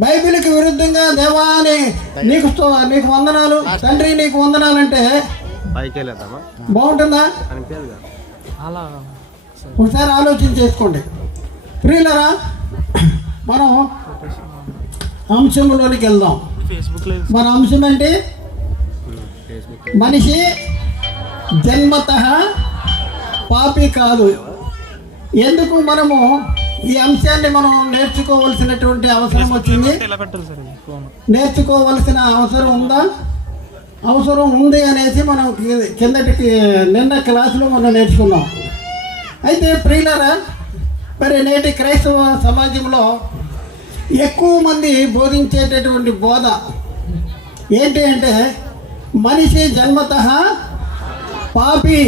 బైబిల్కి విరుద్ధంగా దేవా నీకు వందనాలు తండ్రి నీకు వందనాలంటే బాగుంటుందా? ఒకసారి ఆలోచన చేసుకోండి ప్రియులరా. మనం అంశంలోనికి వెళ్దాం. మన అంశం ఏంటి? మనిషి జన్మతః పాపి కాదు. ఎందుకు మనము ఈ అంశాన్ని మనం నేర్చుకోవాల్సినటువంటి అవసరం వచ్చింది? నేర్చుకోవాల్సిన అవసరం ఉందా? అవసరం ఉంది అనేసి మనం నిన్న క్లాసులో మనం నేర్చుకున్నాం. అయితే ప్రియులరా, మరి నేటి క్రైస్తవ సమాజంలో ఎక్కువ మంది బోధించేటటువంటి బోధ ఏంటి అంటే మనిషి జన్మతః పాపి.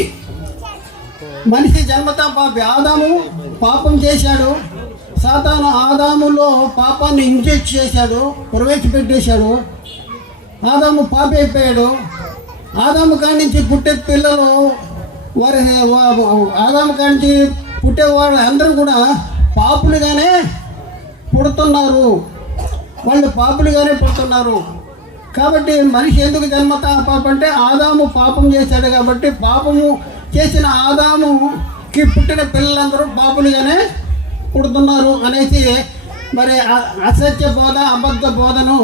మనిషి జన్మతః పాపి. ఆదాము పాపం చేశాడు. సాతాను ఆదాములో పాపాన్ని ఇంజెక్ట్ చేశాడు, ప్రవేశపెట్టేశాడు. ఆదాము పాపి అయిపోయాడు. ఆదాము కాడి నుంచి పుట్టే పిల్లలు ఆదాము కాడి నుంచి పుట్టేవాళ్ళు అందరూ కూడా పాపులుగానే పుడుతున్నారు. వాళ్ళు పాపులుగానే పుడుతున్నారు. కాబట్టి మనిషి ఎందుకు జన్మతః పాపం అంటే ఆదాము పాపం చేశాడు కాబట్టి పాపము చేసిన ఆదాముకి పుట్టిన పిల్లలందరూ పాపులుగానే పుడుతున్నారు అనేసి మరి అసత్య బోధ, అబద్ధ బోధను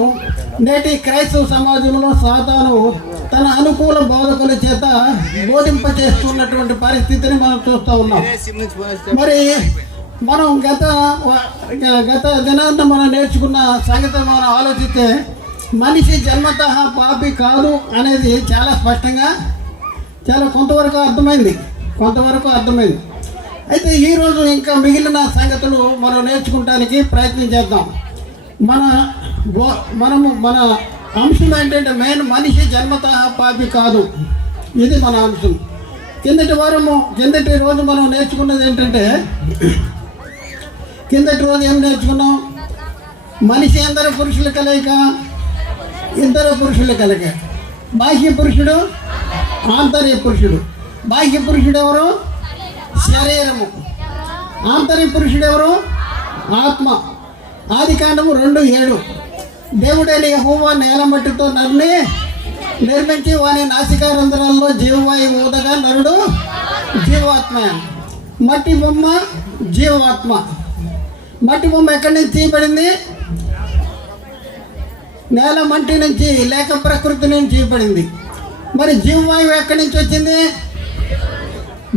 నేటి క్రైస్తవ సమాజంలో సాతాను తన అనుకూల బోధకుల చేత బోధింపచేస్తున్నటువంటి పరిస్థితిని మనం చూస్తూ ఉన్నాం. మరి మనం గత దినాన్ని మనం నేర్చుకున్న సంగతి మనం ఆలోచిస్తే మనిషి జన్మతః పాపి కాదు అనేది చాలా స్పష్టంగా కొంతవరకు అర్థమైంది. అయితే ఈరోజు ఇంకా మిగిలిన సంగతులు మనం నేర్చుకోవడానికి ప్రయత్నం చేద్దాం. మన అంశం ఏంటంటే మనిషి జన్మతః పాపి కాదు. ఇది మన అంశం. కిందటి రోజు మనం నేర్చుకున్నది ఏంటంటే ఏం నేర్చుకున్నాం? మనిషి అందరూ పురుషుల కలయిక, ఇద్దరు పురుషుల కలయిక. బాహ్య పురుషుడు, ఆంతర్య పురుషుడు. బాహ్య పురుషుడు ఎవరు? శరీరము. ఆంతర్య పురుషుడు ఎవరు? ఆత్మ. ఆదికాండము 2:7 దేవుడైన యెహోవా నేల మట్టితో నరుని నిర్మించి వాని నాసికారంధ్రాల్లో జీవవాయువు ఊదగా నరుడు జీవాత్మ. మట్టి బొమ్మ జీవాత్మ. మట్టి బొమ్మ ఎక్కడి నుంచి తీయబడింది? నేల మట్టి నుంచి లేక ప్రకృతి నుంచి తీయబడింది. మరి జీవవాయువు ఎక్కడి నుంచి వచ్చింది?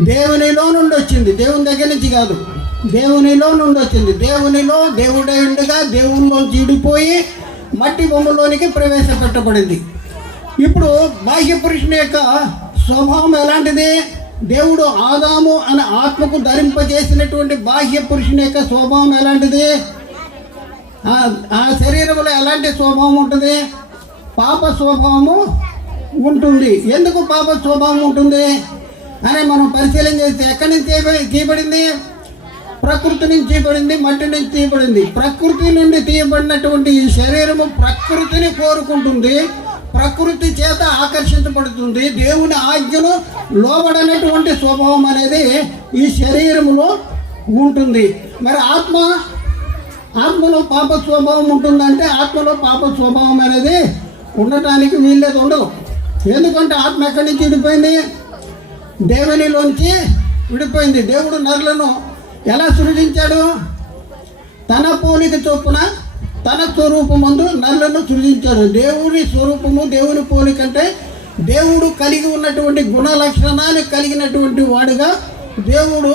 దేవునిలో నుండి వచ్చింది. దేవుని దగ్గర నుంచి కాదు, దేవునిలో నుండి వచ్చింది. దేవునిలో దేవుడై ఉండగా దేవునిలో జీడిపోయి మట్టి బొమ్మలోనికి ప్రవేశపెట్టబడింది. ఇప్పుడు బాహ్య పురుషుని యొక్క స్వభావం ఎలాంటిది? దేవుడు ఆదాము అనే ఆత్మకు ధరింపజేసినటువంటి బాహ్య పురుషుని యొక్క స్వభావం ఎలాంటిది? ఆ శరీరంలో ఎలాంటి స్వభావం ఉంటుంది? పాప స్వభావము ఉంటుంది. ఎందుకు పాప స్వభావం ఉంటుంది అని మనం పరిశీలన చేస్తే ఎక్కడి నుంచి తీయబడింది? ప్రకృతి నుంచి తీయబడింది, మట్టి నుంచి తీయబడింది. ప్రకృతి నుండి తీయబడినటువంటి ఈ శరీరము ప్రకృతిని కోరుకుంటుంది, ప్రకృతి చేత ఆకర్షించబడుతుంది. దేవుని ఆజ్ఞను లోబడనటువంటి స్వభావం అనేది ఈ శరీరములో ఉంటుంది. మరి ఆత్మలో పాప స్వభావం ఉంటుందంటే ఆత్మలో పాప స్వభావం అనేది ఉండటానికి వీల్లేదు, ఉండదు. ఎందుకంటే ఆత్మ ఎక్కడి నుంచి విడిపోయింది? దేవునిలోంచి విడిపోయింది. దేవుడు నరులను ఎలా సృజించాడు? తన పోలిక చొప్పున తన స్వరూపమందు నరులను సృజించాడు. దేవుని స్వరూపము, దేవుని పోలిక అంటే దేవుడు కలిగి ఉన్నటువంటి గుణ లక్షణాలు కలిగినటువంటి వాడుగా దేవుడు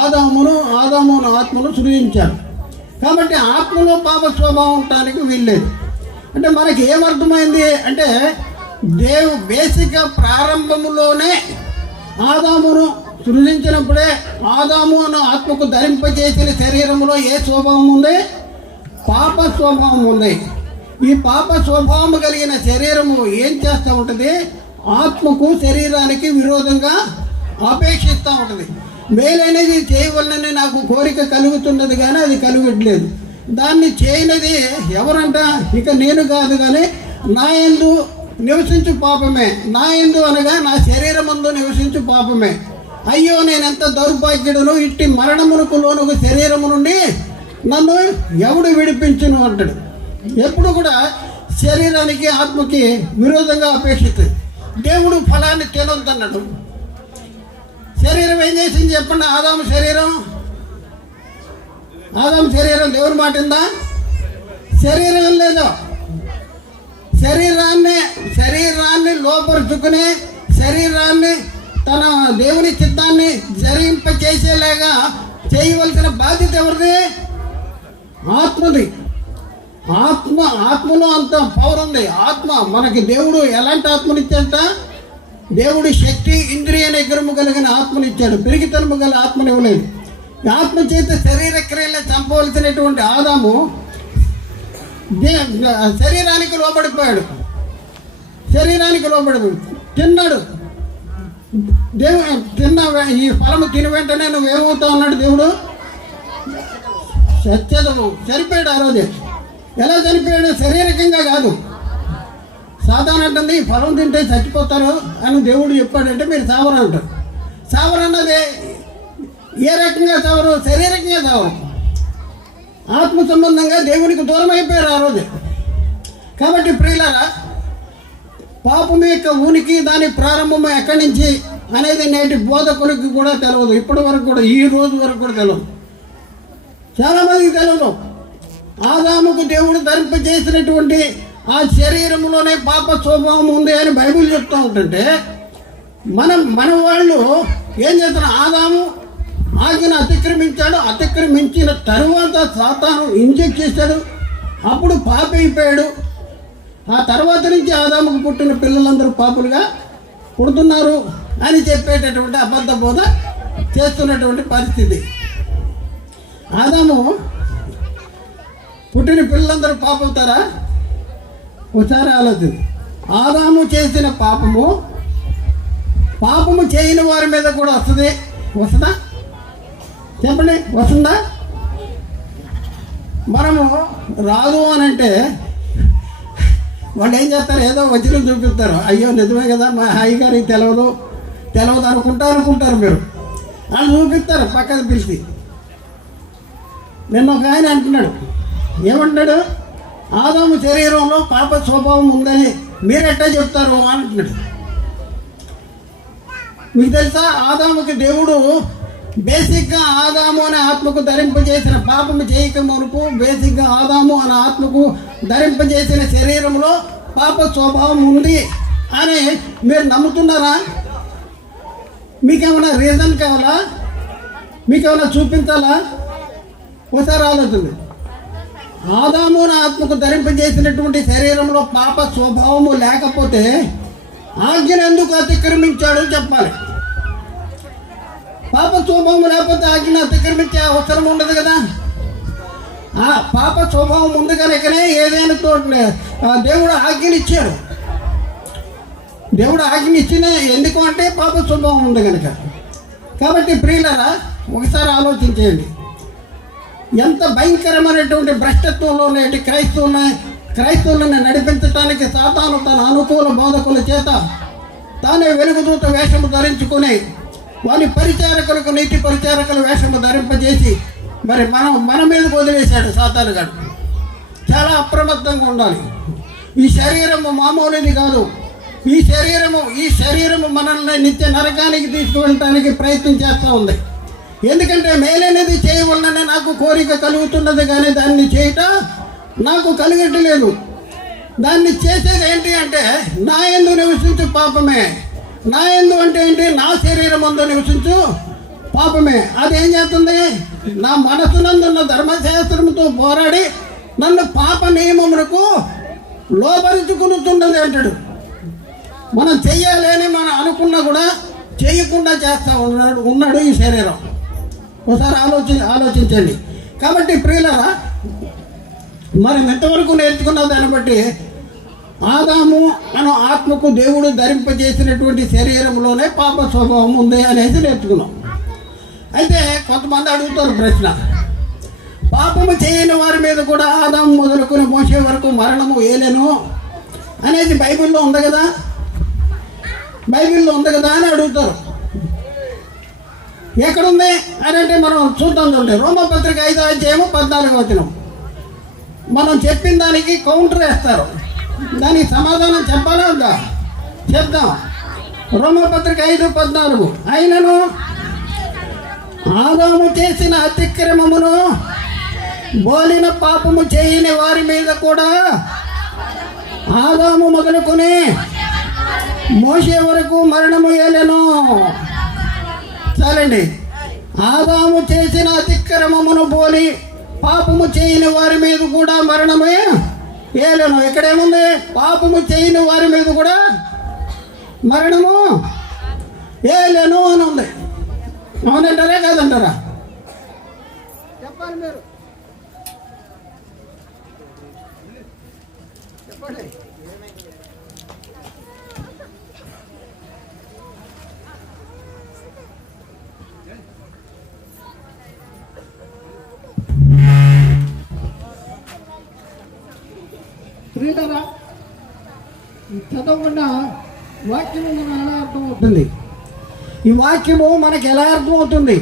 ఆదామును ఆత్మను సృజించాడు. కాబట్టి ఆత్మలో పాప స్వభావం ఉండటానికి వీల్లేదు. అంటే మనకి ఏమర్థమైంది అంటే బేసిక్గా ప్రారంభములోనే ఆదామును సృజించినప్పుడే ఆదాము అను ఆత్మకు ధరింపజేసిన శరీరంలో ఏ స్వభావం ఉంది? పాప స్వభావం ఉంది. ఈ పాప స్వభావం కలిగిన శరీరము ఏం చేస్తూ ఉంటుంది? ఆత్మకు శరీరానికి విరోధంగా అపేక్షిస్తూ ఉంటుంది. మేలైనది చేయవలనని నాకు కోరిక కలుగుతున్నది కానీ అది కలుగట్లేదు. దాన్ని చేయనిది ఎవరంట? ఇక నేను కాదు కానీ నా యందు నివసించు పాపమే. నా యందు అనగా నా శరీరమందు నివసించు పాపమే. అయ్యో నేనెంత దౌర్భాగ్యుడును, ఇట్టి మరణమునకు లోనుకు శరీరము నుండి నన్ను ఎవడు విడిపించును అంటాడు. ఎప్పుడు కూడా శరీరానికి ఆత్మకి విరోధంగా అపేక్షిస్తుంది. దేవుడు ఫలాన్ని తినొద్దన్నాడు. శరీరం ఏం చేసింది చెప్పండి? ఆదాము శరీరం దేవుని మాట ఉందా? శరీరం లేదు. శరీరాన్ని లోపరుచుకుని శరీరాన్ని తన దేవుని చిత్తాన్ని జరిగింప చేసేలాగా చేయవలసిన బాధ్యత ఎవరిది? ఆత్మది. ఆత్మలో అంత పవర్ ఉంది. మనకి దేవుడు ఎలాంటి ఆత్మనిచ్చాట? దేవుడు శక్తి, ఇంద్రియ నిగ్రహము కలిగిన ఆత్మనిచ్చాడు. పిరికితనము గల ఆత్మని ఇవ్వలేదు. ఆత్మ చేత శరీర క్రియలు చంపవలసినటువంటి ఆదాము శరీరానికి లోబడిపోయాడు. తిన్నాడు. ఈ ఫలము తిని వెంటనే నువ్వేమవుతావు అన్నాడు దేవుడు. సత్యదవు చనిపోయాడు. ఆ రోజే ఎలా చనిపోయాడు? శారీరకంగా కాదు. సాధారణ అంటుంది ఈ ఫలం తింటే చచ్చిపోతారు అని దేవుడు చెప్పాడంటే మీరు చావరు అంటారు. చావరు అన్నది ఏ రకంగా చావరు? శారీరకంగా చావరు. ఆత్మ సంబంధంగా దేవునికి దూరం అయిపోయారు ఆ రోజు. కాబట్టి ప్రియులారా, పాపం యొక్క ఉనికి, దాని ప్రారంభం ఎక్కడి నుంచి అనేది నేటి బోధకులకి కూడా తెలియదు. ఇప్పటి వరకు కూడా, ఈ రోజు వరకు కూడా తెలియదు. చాలామందికి తెలియదు. ఆదాముకు దేవుడు ధరింపజేసినటువంటి ఆ శరీరంలోనే పాప స్వభావం ఉంది అని బైబిల్ చెప్తూ ఉంటుంటే మన వాళ్ళు ఏం చేస్తారు? ఆదాము ఆజ్ఞను అతిక్రమించిన తరువాత సాతాను ఇంజెక్ట్ చేశాడు. అప్పుడు పాప అయిపోయాడు. ఆ తర్వాత నుంచి ఆదాముకు పుట్టిన పిల్లలందరూ పాపులుగా పుడుతున్నారు అని చెప్పేటటువంటి అబద్ధ బోధ చేస్తున్నటువంటి పరిస్థితి. ఆదాము పుట్టిన పిల్లలందరూ పాపవుతారా? ఒకసారి ఆలోచించు. ఆదాము చేసిన పాపము చేయని వారి మీద కూడా వస్తుందా? చెప్పండి, వస్తుందా? మనము రాదు అని అంటే వాళ్ళు ఏం చేస్తారు? ఏదో వజ్రం చూపిస్తారు. అయ్యో నిజమే కదా, మా హాయి గారికి తెలియదు అనుకుంటారు మీరు. వాళ్ళు చూపిస్తారు పక్కన పిలిచి. నిన్న ఒక ఆయన అంటున్నాడు, ఏమంటున్నాడు? ఆదాము శరీరంలో పాప స్వభావం ఉందని మీరెట్టా చెప్తారు అంటున్నాడు. మీకు తెలుసా, ఆదాముకి దేవుడు బేసిక్గా ఆదాము అనే ఆత్మకు ధరింపజేసిన, పాపము చేయక మునుపు బేసిక్గా ఆదాము అనే ఆత్మకు ధరింపజేసిన శరీరంలో పాప స్వభావం ఉంది అని మీరు నమ్ముతున్నారా? మీకేమైనా రీజన్ కావాలా? మీకేమైనా చూపించాలా? ఒకసారి ఆలోచన. ఆదాము అనే ఆత్మకు ధరింపజేసినటువంటి శరీరంలో పాప స్వభావము లేకపోతే ఆజ్ఞను ఎందుకు అతిక్రమించాడు చెప్పాలి. పాప స్వభావం లేకపోతే ఆజ్ఞను అతిక్రమించే అవసరం ఉండదు కదా. ఆ పాప స్వభావం ఉంది కనుకనే ఏదైనా దేవుడు ఆజ్ఞలు ఇచ్చాడు. దేవుడు ఆజ్ఞ ఇచ్చిన ఎందుకు అంటే పాప స్వభావం ఉంది కనుక. కాబట్టి ప్రియులారా, ఒకసారి ఆలోచించేయండి. ఎంత భయంకరమైనటువంటి భ్రష్టత్వంలో నేటి క్రైస్తవులను నడిపించడానికి సాతాను తన అనుకూల బోధకుల చేత తానే వెలుగుదూత వేషము ధరించుకుని వారి పరిచారకులకు నీతి పరిచారకుల వేషము ధరింపజేసి మరి మన మీదకు వదిలేశాడు సాతాను గారు. చాలా అప్రమత్తంగా ఉండాలి. ఈ శరీరము మామూలుది కాదు. ఈ శరీరము మనల్ని నిత్య నరకానికి తీసుకువెళ్ళటానికి ప్రయత్నం చేస్తూ ఉంది. ఎందుకంటే మేలనేది చేయవలననే నాకు కోరిక కలుగుతున్నది, కానీ దాన్ని చేయటం నాకు కలిగట్లేదు. దాన్ని చేసేది ఏంటి అంటే నా యందు నివసించు పాపమే. నా యందు అంటే ఏంటి? నా శరీరం ముందు నివసించు పాపమే. అదేం చేస్తుంది? నా మనసునందున్న ధర్మశాస్త్రంతో పోరాడి నన్ను పాప నియమములకు లోపరుచుకునుతున్నది అంటాడు. మనం చెయ్యాలని మనం అనుకున్నా కూడా చేయకుండా చేస్తూ ఉన్నాడు ఈ శరీరం. ఒకసారి ఆలోచించండి. కాబట్టి ప్రియులారా, మనం ఎంతవరకు నేర్చుకున్న దాన్ని బట్టి ఆదాము అను ఆత్మకు దేవుడు ధరింపజేసినటువంటి శరీరంలోనే పాప స్వభావం ఉంది అనేది నేర్చుకున్నాం. అయితే కొంతమంది అడుగుతారు ప్రశ్న, పాపము చేయని వారి మీద కూడా ఆదాము మొదలుకొని మోసే వరకు మరణము ఏలేను అనేది బైబిల్లో ఉంది కదా అని అడుగుతారు. ఎక్కడుంది అని అంటే మనం చూద్దాం. చూడండి, రోమపత్రిక 5వ అధ్యాయము 14వ వచనం. మనం చెప్పిన దానికి కౌంటర్ వేస్తారు. దానికి సమాధానం చెప్పాలా వద్దా? చెప్దాం. రోమపత్రిక 5:14 అయినను ఆదాము చేసిన అతిక్రమమును బోలిన పాపము చేయని వారి మీద కూడా ఆదాము మొదలుకొని మోసే వరకు మరణము ఏలెను. చాలండి. ఆదాము చేసిన అతిక్రమమును బోలి పాపము చేయని వారి మీద కూడా మరణమే ఏలెను. ఇక్కడేముంది? పాపము చేయని వారి మీద కూడా మరణము ఏలెను అని ఉంది. అవునంటారా కాదంటారా? చెప్పాలి మీరు. చెప్పండి. ప్రియులారా, చదవకుండా వాక్యము మనం ఎలా అర్థమవుతుంది? ఈ వాక్యము మనకు ఎలా అర్థమవుతుంది?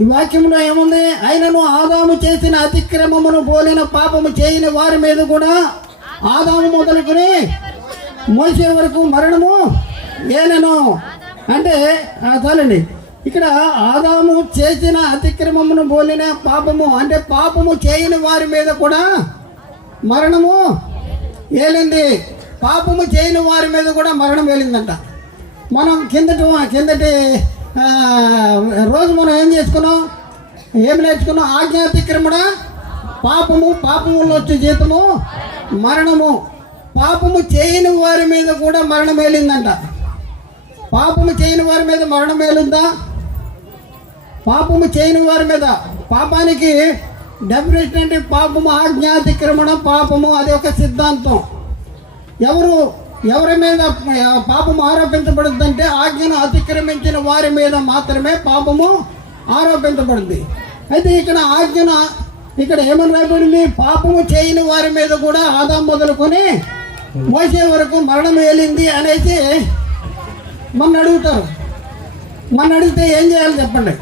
ఈ వాక్యంలో ఏముంది? ఆయనను ఆదాము చేసిన అతిక్రమమును పోలిన పాపము చేయని వారి మీద కూడా ఆదాము మొదలుకొని మోసే వరకు మరణము ఏలెను. అంటే చాలండి. ఇక్కడ ఆదాము చేసిన అతిక్రమమును పోలిన పాపము అంటే పాపము చేయని వారి మీద కూడా మరణము ఏలింది. పాపము చేయని వారి మీద కూడా మరణం ఏలిందంట. మనం కిందటి రోజు మనం ఏం చేసుకున్నాం? ఏమి నేర్చుకున్నాం? ఆజ్ఞాతిక్రమణ పాపము, పాపములో వచ్చే జీతము మరణము. పాపము చేయని వారి మీద కూడా మరణం ఏలిందంట. పాపము చేయని వారి మీద మరణం ఏలుందా? పాపము చేయని వారి మీద. పాపానికి డెఫినేషన్ అంటే పాపము, ఆజ్ఞాతిక్రమణ పాపము, అది ఒక సిద్ధాంతం. ఎవరి మీద పాపము ఆరోపించబడుతుందంటే ఆజ్ఞను అతిక్రమించిన వారి మీద మాత్రమే పాపము ఆరోపించబడుతుంది. అయితే ఇక్కడ ఏమని రాయబడింది? పాపము చేయని వారి మీద కూడా ఆదాము మొదలుకొని మోసే వరకు మరణం ఏలింది అనేసి మన అడుగుతారు. మన అడిగితే ఏం చేయాలి చెప్పండి?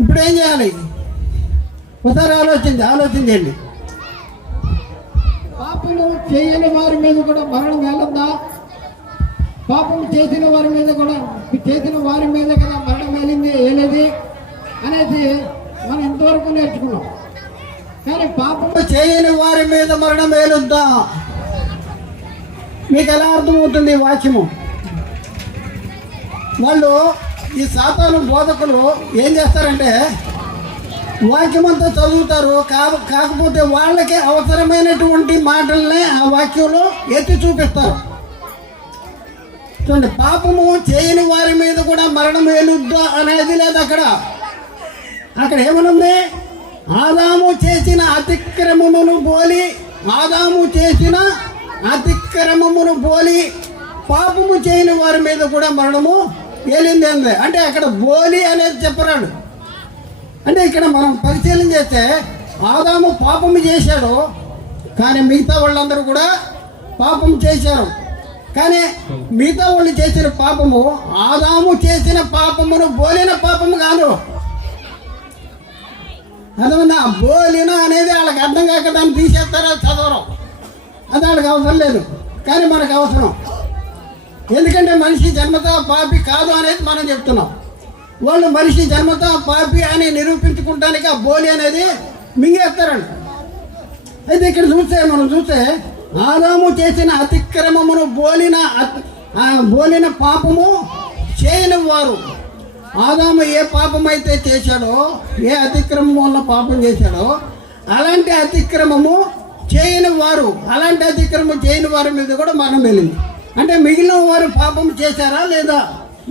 ఇప్పుడు ఏం చేయాలి? ఒకసారి ఆలోచించండి. పాపము చేయని వారి మీద కూడా మరణం వెళ్ళద్దా? పాపం చేసిన వారి మీద కదా మరణం ఏలేది అనేది మనం ఇంతవరకు నేర్చుకున్నాం. కానీ పాపము చేయని వారి మీద మరణం ఏలుద్దా? మీకు ఎలా అర్థమవుతుంది ఈ వాక్యము? వాళ్ళు ఈ సాతాను బోధకులు ఏం చేస్తారంటే వాక్యమంతా చదువుతారు, కాకపోతే వాళ్ళకి అవసరమైనటువంటి మాటలనే ఆ వాక్యంలో ఎత్తి చూపిస్తారు. చూడండి, పాపము చేయని వారి మీద కూడా మరణం ఏలుద్దా అనేది లేదు. అక్కడ ఏమనుంది? ఆదాము చేసిన అతిక్రమమును బోలి పాపము చేయని వారి మీద కూడా మరణము ఏలింది అంది. అంటే అక్కడ బోలి అనేది చెప్పరాడు. అంటే ఇక్కడ మనం పరిశీలన చేస్తే ఆదాము పాపము చేశాడు, కానీ మిగతా వాళ్ళందరూ కూడా పాపం చేశారు. కానీ మిగతా వాళ్ళు చేసిన పాపము ఆదాము చేసిన పాపమును బోలిన పాపము కాదు. అదన్నా బోలిన అనేది వాళ్ళకి అర్థం కాక దాన్ని తీసేస్తారా చదవరం. అది వాళ్ళకి అవసరం లేదు, కానీ మనకు అవసరం. ఎందుకంటే మనిషి జన్మతా పాపి కాదు అనేది మనం చెప్తున్నాం. వాళ్ళు మనిషి జన్మతా పాపి అని నిరూపించుకుంటానికి ఆ బోలి అనేది మింగేస్తారండి. అయితే ఇక్కడ మనం చూస్తే ఆదాము చేసిన అతిక్రమమును బోలిన పాపము చేయని వారు. ఆదాము ఏ పాపం అయితే చేశాడో, ఏ అతిక్రమం వల్ల పాపం చేశాడో అలాంటి అతిక్రమము చేయని వారి మీద కూడా మరణం వెళ్ళింది. అంటే మిగిలిన వారు పాపం చేశారా లేదా?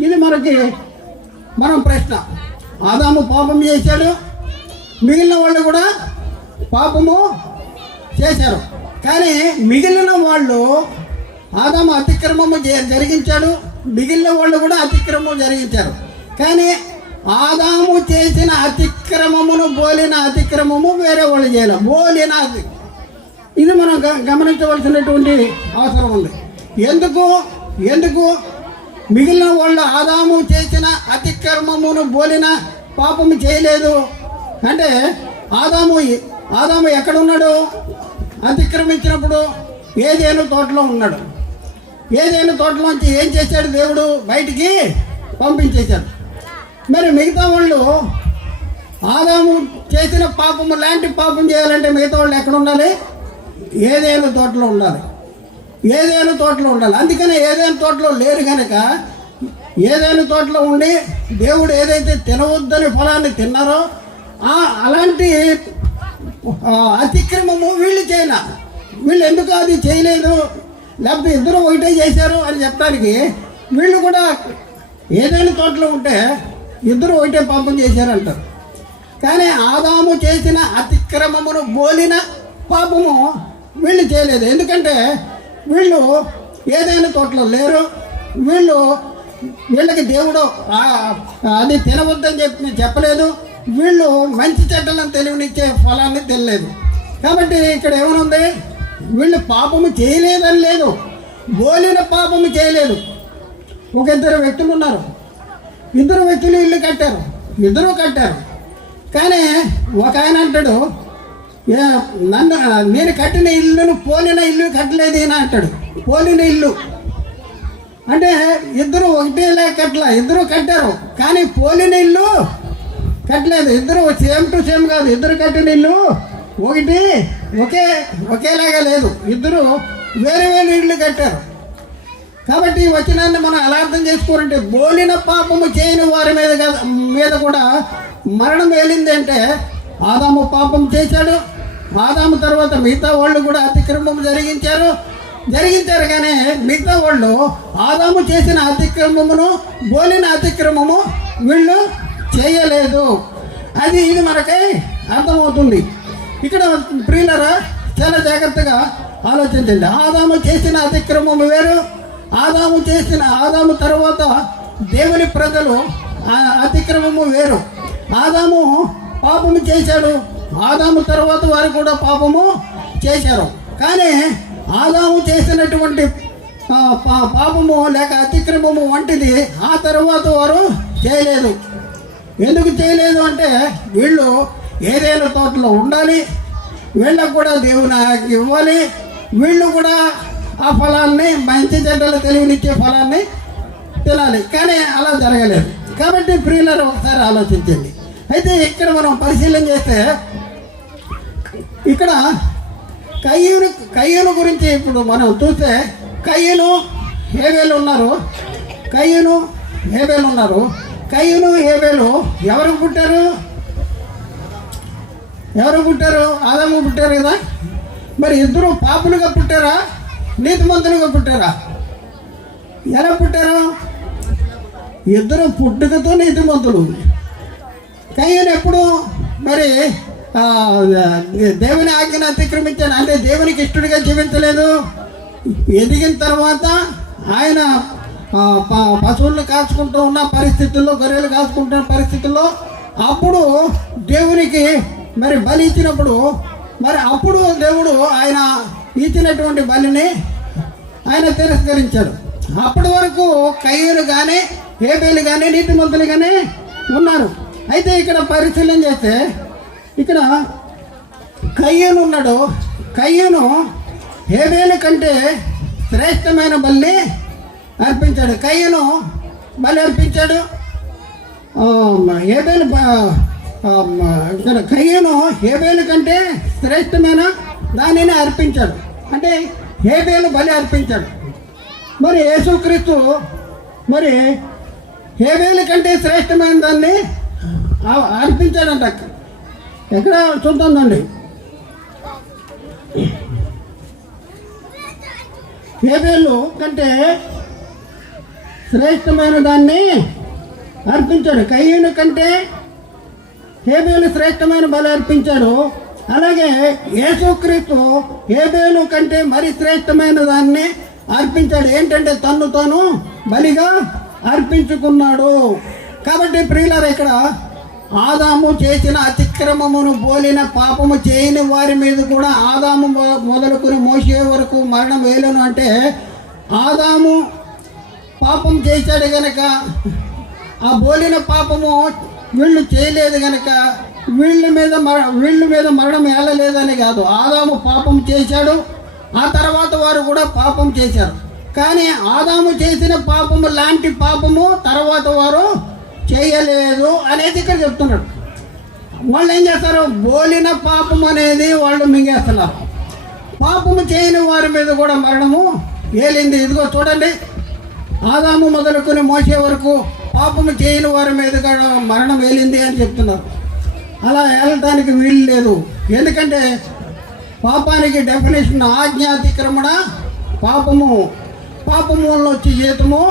ఇది మనం ప్రశ్న. ఆదాము పాపం చేశాడు, మిగిలిన వాళ్ళు కూడా పాపము చేశారు. కానీ మిగిలిన వాళ్ళు ఆదాము అతిక్రమము జరిగించాడు, మిగిలిన వాళ్ళు కూడా అతిక్రమం జరిగించారు. కానీ ఆదాము చేసిన అతిక్రమమును బోలిన అతిక్రమము వేరే వాళ్ళు చేయాలి. ఇది మనం గమనించవలసినటువంటి అవసరం ఉంది. ఎందుకు మిగిలిన వాళ్ళు ఆదాము చేసిన అతిక్రమమును బోలిన పాపము చేయలేదు అంటే ఆదాము ఆదాము ఎక్కడున్నాడు? అతిక్రమించినప్పుడు ఏదేను తోటలో ఉన్నాడు. ఏదేను తోటలోంచి ఏం చేశాడు? దేవుడు బయటికి పంపించేశాడు. మరి మిగతా వాళ్ళు ఆదాము చేసిన పాపము లాంటి పాపం చేయాలంటే మిగతా వాళ్ళు ఎక్కడ ఉండాలి? ఏదేను తోటలో ఉండాలి. ఏదేను తోటలో ఉండాలి. అందుకనే ఏదేను తోటలో లేరు కనుక ఏదేను తోటలో ఉండి దేవుడు ఏదైతే తినవద్దని ఫలాన్ని తిన్నారో అలాంటి అతిక్రమము వీళ్ళు చేయలే. వీళ్ళు ఎందుకు అది చేయలేదు, లేకపోతే ఇద్దరు ఒకటే చేశారు అని చెప్పడానికి వీళ్ళు కూడా ఏదైనా తోటలో ఉంటే ఇద్దరు ఒకటే పాపం చేశారంటారు. కానీ ఆదాము చేసిన అతిక్రమమును బోలిన పాపము వీళ్ళు చేయలేదు. ఎందుకంటే వీళ్ళు ఏదైనా తోటలో లేరు. వీళ్ళకి దేవుడు అది తినవద్దని చెప్పలేదు. వీళ్ళు మంచి చెడ్డలను తెలివినిచ్చే ఫలాన్ని తెలియలేదు. కాబట్టి ఇక్కడ ఏమనుంది? వీళ్ళు పాపము చేయలేదని లేదు, బోలిన పాపము చేయలేదు. ఒక ఇద్దరు వ్యక్తులు ఉన్నారు. ఇద్దరు వ్యక్తులు ఇల్లు కట్టారు. ఇద్దరు కట్టారు. కానీ ఒక ఆయన అంటాడు, నేను కట్టిన ఇల్లును పోలిన ఇల్లు కట్టలేదు ఈయన అంటాడు. పోలిన ఇల్లు అంటే ఇద్దరు ఒకటేలా కట్టలా, ఇద్దరు కట్టారు కానీ పోలిన ఇల్లు కట్టలేదు. ఇద్దరు సేమ్ టు సేమ్ కాదు. ఇద్దరు కట్టిన ఇల్లు ఒకటి ఒకేలాగా లేదు. ఇద్దరు వేరే వేరే ఇళ్ళు కట్టారు. కాబట్టి ఈ వచనాన్ని మనం ఎలా అర్థం చేసుకోవాలంటే, బోలిన పాపము చేయని వారి మీద కూడా మరణం వేలింది. అంటే ఆదాము పాపం చేశాడు. ఆదాము తర్వాత మిగతా వాళ్ళు కూడా అతిక్రమం జరిగించారు. కానీ మిగతా వాళ్ళు ఆదాము చేసిన అతిక్రమమును బోలిన అతిక్రమము వీళ్ళు చేయలేదు. ఇది మనకి అర్థమవుతుంది. ఇక్కడ ప్రియులరా చాలా జాగ్రత్తగా ఆలోచించండి. ఆదాము చేసిన అతిక్రమము వేరు. ఆదాము తర్వాత దేవుని ప్రజలు అతిక్రమము వేరు. ఆదాము పాపము చేశాడు. ఆదాము తర్వాత వారు కూడా పాపము చేశారు. కానీ ఆదాము చేసినటువంటి పాపము లేక అతిక్రమము వంటిది ఆ తర్వాత వారు చేయలేదు. ఎందుకు చేయలేదు అంటే వీళ్ళు ఏదైనా తోటలో ఉండాలి, వీళ్ళకు కూడా దేవుని ఇవ్వాలి, వీళ్ళు కూడా ఆ ఫలాన్ని మంచి చెడ్డలు తెలివినిచ్చే ఫలాన్ని తినాలి. కానీ అలా జరగలేదు. కాబట్టి ప్రియులను ఒకసారి ఆలోచించండి. అయితే ఇక్కడ మనం పరిశీలన చేస్తే ఇక్కడ కయ్యూను గురించి ఇప్పుడు మనం చూస్తే కయ్యూను హేబేలు ఉన్నారు. కయ్యూను హేబేలు ఎవరు పుట్టారు? ఆదాము పుట్టారు కదా. మరి ఇద్దరు పాపులుగా పుట్టారా, నీతిమంతులుగా పుట్టారా? ఎలా పుట్టారు? ఇద్దరు పుట్టుకతో నీతిమంతులు. కయ్యూను ఎప్పుడు మరి దేవుని ఆజ్ఞను అతిక్రమించాను అంటే దేవునికి ఇష్టడిగా జీవించలేదు. ఎదిగిన తర్వాత ఆయన పశువులను కాచుకుంటూ ఉన్న పరిస్థితుల్లో, గొర్రెలు కాచుకుంటున్న పరిస్థితుల్లో అప్పుడు దేవునికి మరి బలి ఇచ్చినప్పుడు అప్పుడు దేవుడు ఆయన ఇచ్చినటువంటి బలిని ఆయన తిరస్కరించాడు. అప్పటి వరకు కయ్యూను కానీ హేబేలు కానీ నీతిమంతులు కానీ ఉన్నారు. అయితే ఇక్కడ పరిశీలన చేస్తే ఇక్కడ కయ్యూను ఉన్నాడు. కయ్యూను హేబేలు కంటే శ్రేష్టమైన బలిని అర్పించాడు. కయ్యూను బలి అర్పించాడు. కయ్యూను హేబేలు కంటే శ్రేష్టమైన దానిని అర్పించాడు. అంటే హేబేలు బలి అర్పించాడు. మరి యేసుక్రీస్తు మరి హేబేలు కంటే శ్రేష్టమైన దాన్ని అర్పించాడంట. ఎక్కడ చూద్దామండి. హేబేలు కంటే శ్రేష్టమైన దాన్ని అర్పించాడు. కయ్యూను కంటే హేబేలు శ్రేష్టమైన బలి అర్పించాడు. అలాగే యేసుక్రీస్తు హేబేలు కంటే మరి శ్రేష్టమైన దాన్ని అర్పించాడు. ఏంటంటే తన్ను తాను బలిగా అర్పించుకున్నాడు. కాబట్టి ప్రియులారా ఇక్కడ ఆదాము చేసిన అతిక్రమమును బోలిన పాపము చేయని వారి మీద కూడా ఆదాము మొదలుకొని మోసే వరకు మరణం వేయలేను. అంటే ఆదాము పాపం చేశాడు గనక ఆ బోలిన పాపము వీళ్ళు చేయలేదు గనక వీళ్ళ మీద మరణం ఏలలేదని కాదు. ఆదాము పాపం చేశాడు, ఆ తర్వాత వారు కూడా పాపం చేశారు. కానీ ఆదాము చేసిన పాపము లాంటి పాపము తర్వాత వారు చేయలేదు అనేది ఇక్కడ చెప్తున్నాడు. వాళ్ళు ఏం చేస్తారు? బోలిన పాపం అనేది వాళ్ళు మింగేస్తున్నారు. పాపము చేయని వారి మీద కూడా మరణము ఏలింది. ఇదిగో చూడండి, ఆదాము మొదలుకొని మోసే వరకు పాపము చేయని వారి మీద కూడా మరణం ఏలింది అని చెప్తున్నారు. అలా ఏలటానికి వీలు లేదు. ఎందుకంటే పాపానికి డెఫినేషన్ ఆజ్ఞాతిక్రమణ పాపము, పాపము వల్ల వచ్చే జీతము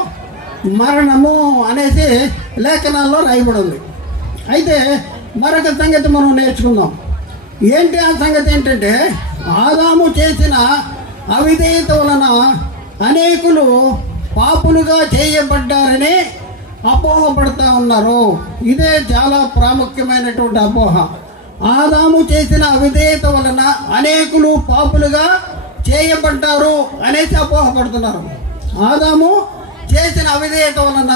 మరణము అనేసి లేఖనాల్లో రాయబడి ఉంది. అయితే మరొక సంగతి మనం నేర్చుకుందాం. ఏంటి ఆ సంగతి? ఏంటంటే ఆదాము చేసిన అవిధేయత వలన అనేకులు పాపులుగా చేయబడ్డారని అపోహపడుతూ ఉన్నారు. ఇదే చాలా ప్రాముఖ్యమైనటువంటి అపోహ. ఆదాము చేసిన అవిధేయత వలన అనేకులు పాపులుగా చేయబడ్డారు అనేసి అపోహపడుతున్నారు. ఆదాము చేసిన అవిధేయత వలన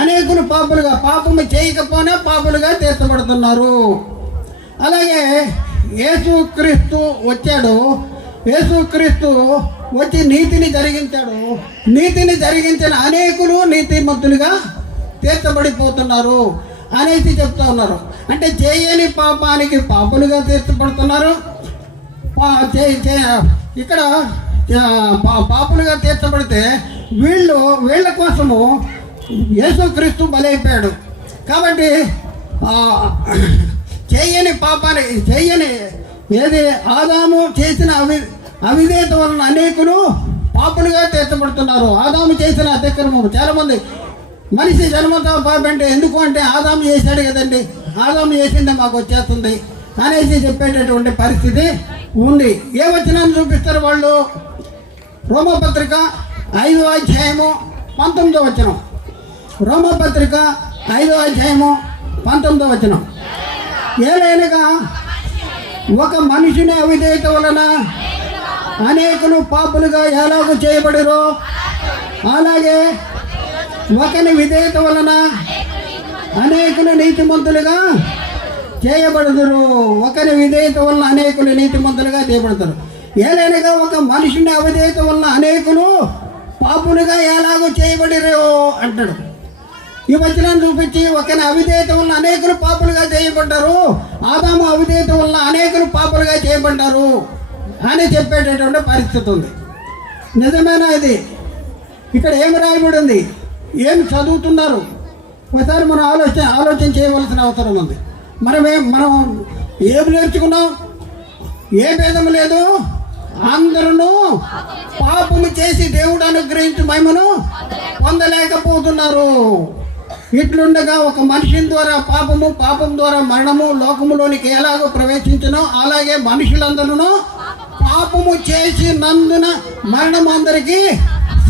అనేకులు పాపము చేయకపోయినా పాపులుగా తీర్చబడుతున్నారు. అలాగే యేసుక్రీస్తు వచ్చాడు, యేసుక్రీస్తు వచ్చి నీతిని జరిగించాడు. నీతిని జరిగించిన అనేకులు నీతిమంతులుగా తీర్చబడిపోతున్నారు అనేసి చెప్తా ఉన్నారు. అంటే చేయని పాపానికి పాపులుగా తీర్చబడుతున్నారు. ఇక్కడ పాపులుగా తీర్చబడితే వీళ్ళ కోసము యేసుక్రీస్తు బలైపోయాడు. కాబట్టి చేయని ఏది ఆదాము చేసిన అవిధేయత వలన అనేకులు పాపులుగా తీర్చబడుతున్నారు. ఆదాము చేసిన అతిక్రమము. చాలామంది మనిషి జన్మతో పాపంటే ఎందుకు అంటే ఆదాము చేశాడు కదండి, ఆదాము చేసిందే మాకు వచ్చేస్తుంది అనేసి చెప్పేటటువంటి పరిస్థితి ఉంది. ఏ వచనాన్ని చూపిస్తారు వాళ్ళు? రోమపత్రిక 5వ అధ్యాయము 19వ వచనం. రోమపత్రిక 5వ అధ్యాయము 19వ వచనం. ఏలైనగా ఒక మనిషిని అవిధేయత వలన అనేకులు పాపులుగా ఎలాగూ చేయబడిరో, అలాగే ఒకని విధేయత వలన అనేకులు నీతిమంతులుగా చేయబడుదురు. ఒకరి విధేయత వలన అనేకులు నీతిమంతులుగా చేయబడతారు. ఏలైనగా ఒక మనిషిని అవిధేయత వలన అనేకులు పాపులుగా ఎలాగో చేయబడిరో అంటాడు. ఈ వచనాన్ని చూపించి ఒకరి అవిధేయత వలన అనేకులు పాపులుగా చేయబడ్డారు, ఆదాము అవిధేయత వలన అనేకులు పాపులుగా చేయబడ్డారు అని చెప్పేటటువంటి పరిస్థితి ఉంది. నిజమేనా ఇది? ఇక్కడ ఏమి రాయబడి ఉంది? ఏమి చదువుతున్నారు? ఒకసారి మనం ఆలోచన చేయవలసిన అవసరం ఉంది. మనం ఏమి నేర్చుకున్నాం? ఏ భేదం లేదు, అందరూ పాపము చేసి దేవుడు అనుగ్రహించి మహిమను పొందలేకపోతున్నారు. ఇట్లుండగా ఒక మనిషి ద్వారా పాపం ద్వారా మరణము లోకములోనికి ఎలాగో ప్రవేశించునో, అలాగే మనుషులందరూ పాపము చేసినందున మరణం అందరికీ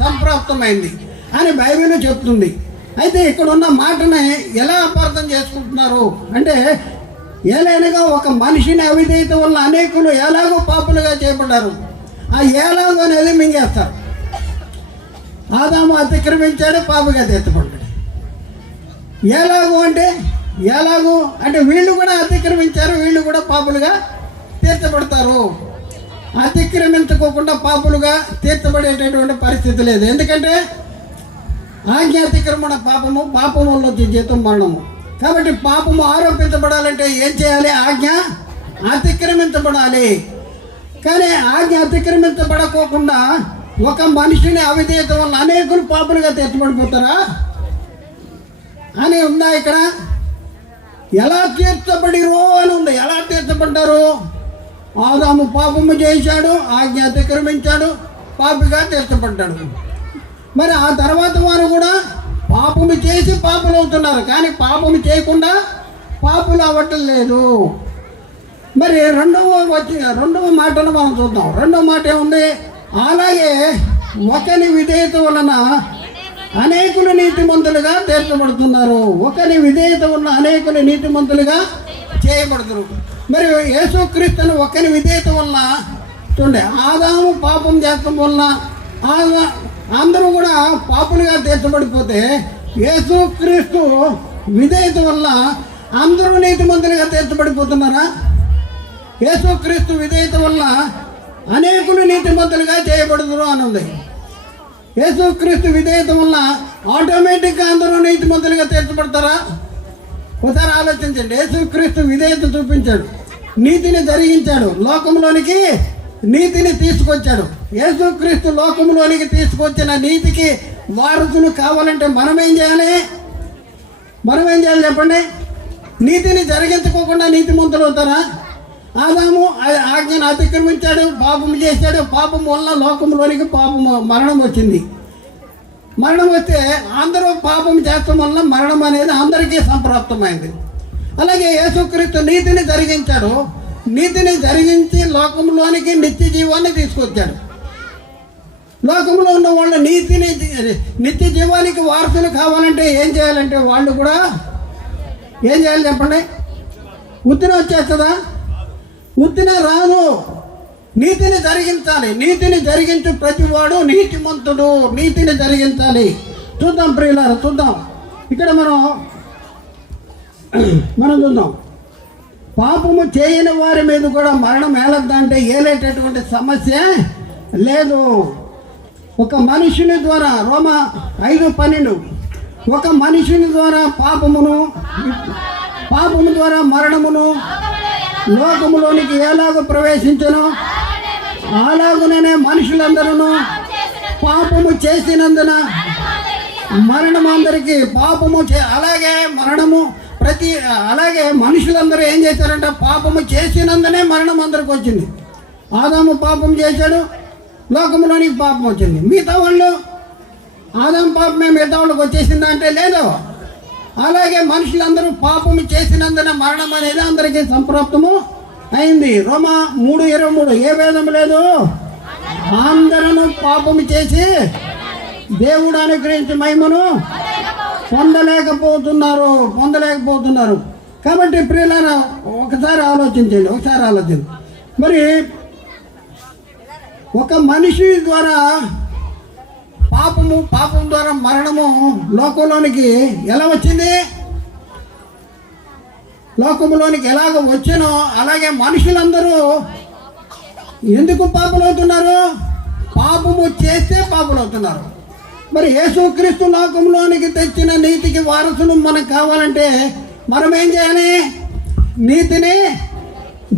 సంప్రాప్తమైంది అని బైబిల్ చెప్తుంది. అయితే ఇక్కడ ఉన్న మాటని ఎలా అపార్థం చేసుకుంటున్నారు అంటే, ఏలైనగా ఒక మనిషిని అవిధేయత వల్ల అనేకులు ఎలాగో పాపులుగా చేయబడ్డారు. ఆ ఎలాగో అనేది మింగేస్తారు. ఆదాము అతిక్రమించాడు, పాపగా తీర్చబడ్డాడు. ఎలాగో అంటే వీళ్ళు కూడా అతిక్రమించారు, వీళ్ళు కూడా పాపులుగా తీర్చబడతారు. అతిక్రమించుకోకుండా పాపులుగా తీర్చబడేటటువంటి పరిస్థితి లేదు. ఎందుకంటే ఆజ్ఞాతిక్రమణ పాపము వల్ల వచ్చే జీతం మరణము. కాబట్టి పాపము ఆరోపించబడాలంటే ఏం చేయాలి? ఆజ్ఞ అతిక్రమించబడాలి. కానీ ఆజ్ఞ అతిక్రమించబడకోకుండా ఒక మనిషిని అవిధేయత వల్ల అనేకులు పాపులుగా తీర్చబడిపోతారా అని ఉందా? ఇక్కడ ఎలా తీర్చబడిరో అని ఉంది. ఎలా తీర్చబడ్డారు? ఆదాము పాపము చేశాడు, ఆజ్ఞ అతిక్రమించాడు, పాపిగా తీర్చబడ్డాడు. మరి ఆ తర్వాత వారు కూడా పాపము చేసి పాపులు అవుతున్నారు, కానీ పాపము చేయకుండా పాపులు అవ్వటం లేదు. మరి రెండవ మాటను మనం చూద్దాం. రెండవ మాట ఏముంది? అలాగే ఒకరి విధేయత వలన అనేకులు నీతిమంతులుగా తీర్చబడుతున్నారు. ఒకరి విధేయత వలన అనేకులు నీతిమంతులుగా చేయబడుతున్నారు. మరి యేసుక్రీస్తును ఒకరి విధేయత వలన చూడండి, ఆదాము పాపం చేస్తాం వలన అందరూ కూడా పాపులుగా తీర్చబడిపోతే, యేసుక్రీస్తు విధేయత వల్ల అందరూ నీతిమంతులుగా తీర్చబడిపోతున్నారా? యేసుక్రీస్తు విధేయత వల్ల అనేకులు నీతిమంతులుగా చేయబడుతురు అని ఉంది. యేసుక్రీస్తు విధేయత వల్ల ఆటోమేటిక్గా అందరూ నీతిమంతులుగా తీర్చబడతారా? ఒకసారి ఆలోచించండి. యేసుక్రీస్తు విధేయత చూపించాడు, నీతిని జరిగించాడు, లోకంలోనికి నీతిని తీసుకొచ్చాడు. యేసుక్రీస్తు లోకంలోనికి తీసుకొచ్చిన నీతికి వారసులు కావాలంటే మనం ఏం చేయాలి చెప్పండి? నీతిని జరిగించుకోకుండా నీతిమంతులు అవుతారా? ఆదాము ఆజ్ఞను అతిక్రమించాడు, పాపం చేశాడు. పాపం వల్ల లోకంలోనికి మరణం వచ్చింది. మరణం వస్తే అందరూ పాపం చేస్తాం వల్ల మరణం అనేది అందరికీ సంప్రాప్తమైంది. అలాగే యేసుక్రీస్తు నీతిని జరిగించాడు, నీతిని జరిగించి లోకంలోనికి నిత్య జీవాన్ని తీసుకొచ్చాడు. లోకంలో ఉన్న వాళ్ళ నిత్య జీవానికి వారసులు కావాలంటే ఏం చేయాలంటే వాళ్ళు కూడా ఏం చేయాలి చెప్పండి? ఉత్తిన వచ్చేస్తుందా? ఉత్తిన రాదు. నీతిని జరిగించాలి. నీతిని జరిగించు ప్రతివాడు నీతిమంతుడు. నీతిని జరిగించాలి. చూద్దాం ప్రియులారా, చూద్దాం. ఇక్కడ మనం చూద్దాం. పాపము చేయని వారి మీద కూడా మరణం ఏలద్దంటే ఏలేటటువంటి సమస్య లేదు. ఒక మనుషుని ద్వారా, రోమా 5:12, ఒక మనుషుని ద్వారా పాపము ద్వారా మరణమును లోకములోనికి ఎలాగ ప్రవేశించను, అలాగుననే మనుషులందరూ పాపము చేసినందున మరణము అందరికీ అలాగే మనుషులందరూ ఏం చేశారంటే పాపము చేసినందునే మరణం అందరికి వచ్చింది. ఆదాము పాపం చేశాడు, లోకంలోనికి పాపం వచ్చింది. మిగతా వాళ్ళు ఆదాము పాపమే మిగతా వాళ్ళకి వచ్చేసిందంటే లేదు. అలాగే మనుషులందరూ పాపము చేసినందున మరణం అనేది అందరికీ సంప్రాప్తము అయింది. రోమా 3:23, ఏ భేదం లేదు, అందరూ పాపము చేసి దేవుడు అనుగ్రహించి మహిమను పొందలేకపోతున్నారు. కాబట్టి ప్రియులారా ఒకసారి ఆలోచించండి. మరి ఒక మనిషి ద్వారా పాపం ద్వారా మరణము లోకంలోనికి ఎలా వచ్చింది? లోకంలోనికి ఎలాగ వచ్చానో అలాగే మనుషులందరూ ఎందుకు పాపులవుతున్నారు? పాపము చేస్తే పాపులవుతున్నారు. మరి యేసుక్రీస్తు లోకంలోనికి తెచ్చిన నీతికి వారసులు మనకు కావాలంటే మనం ఏం చేయాలి? నీతిని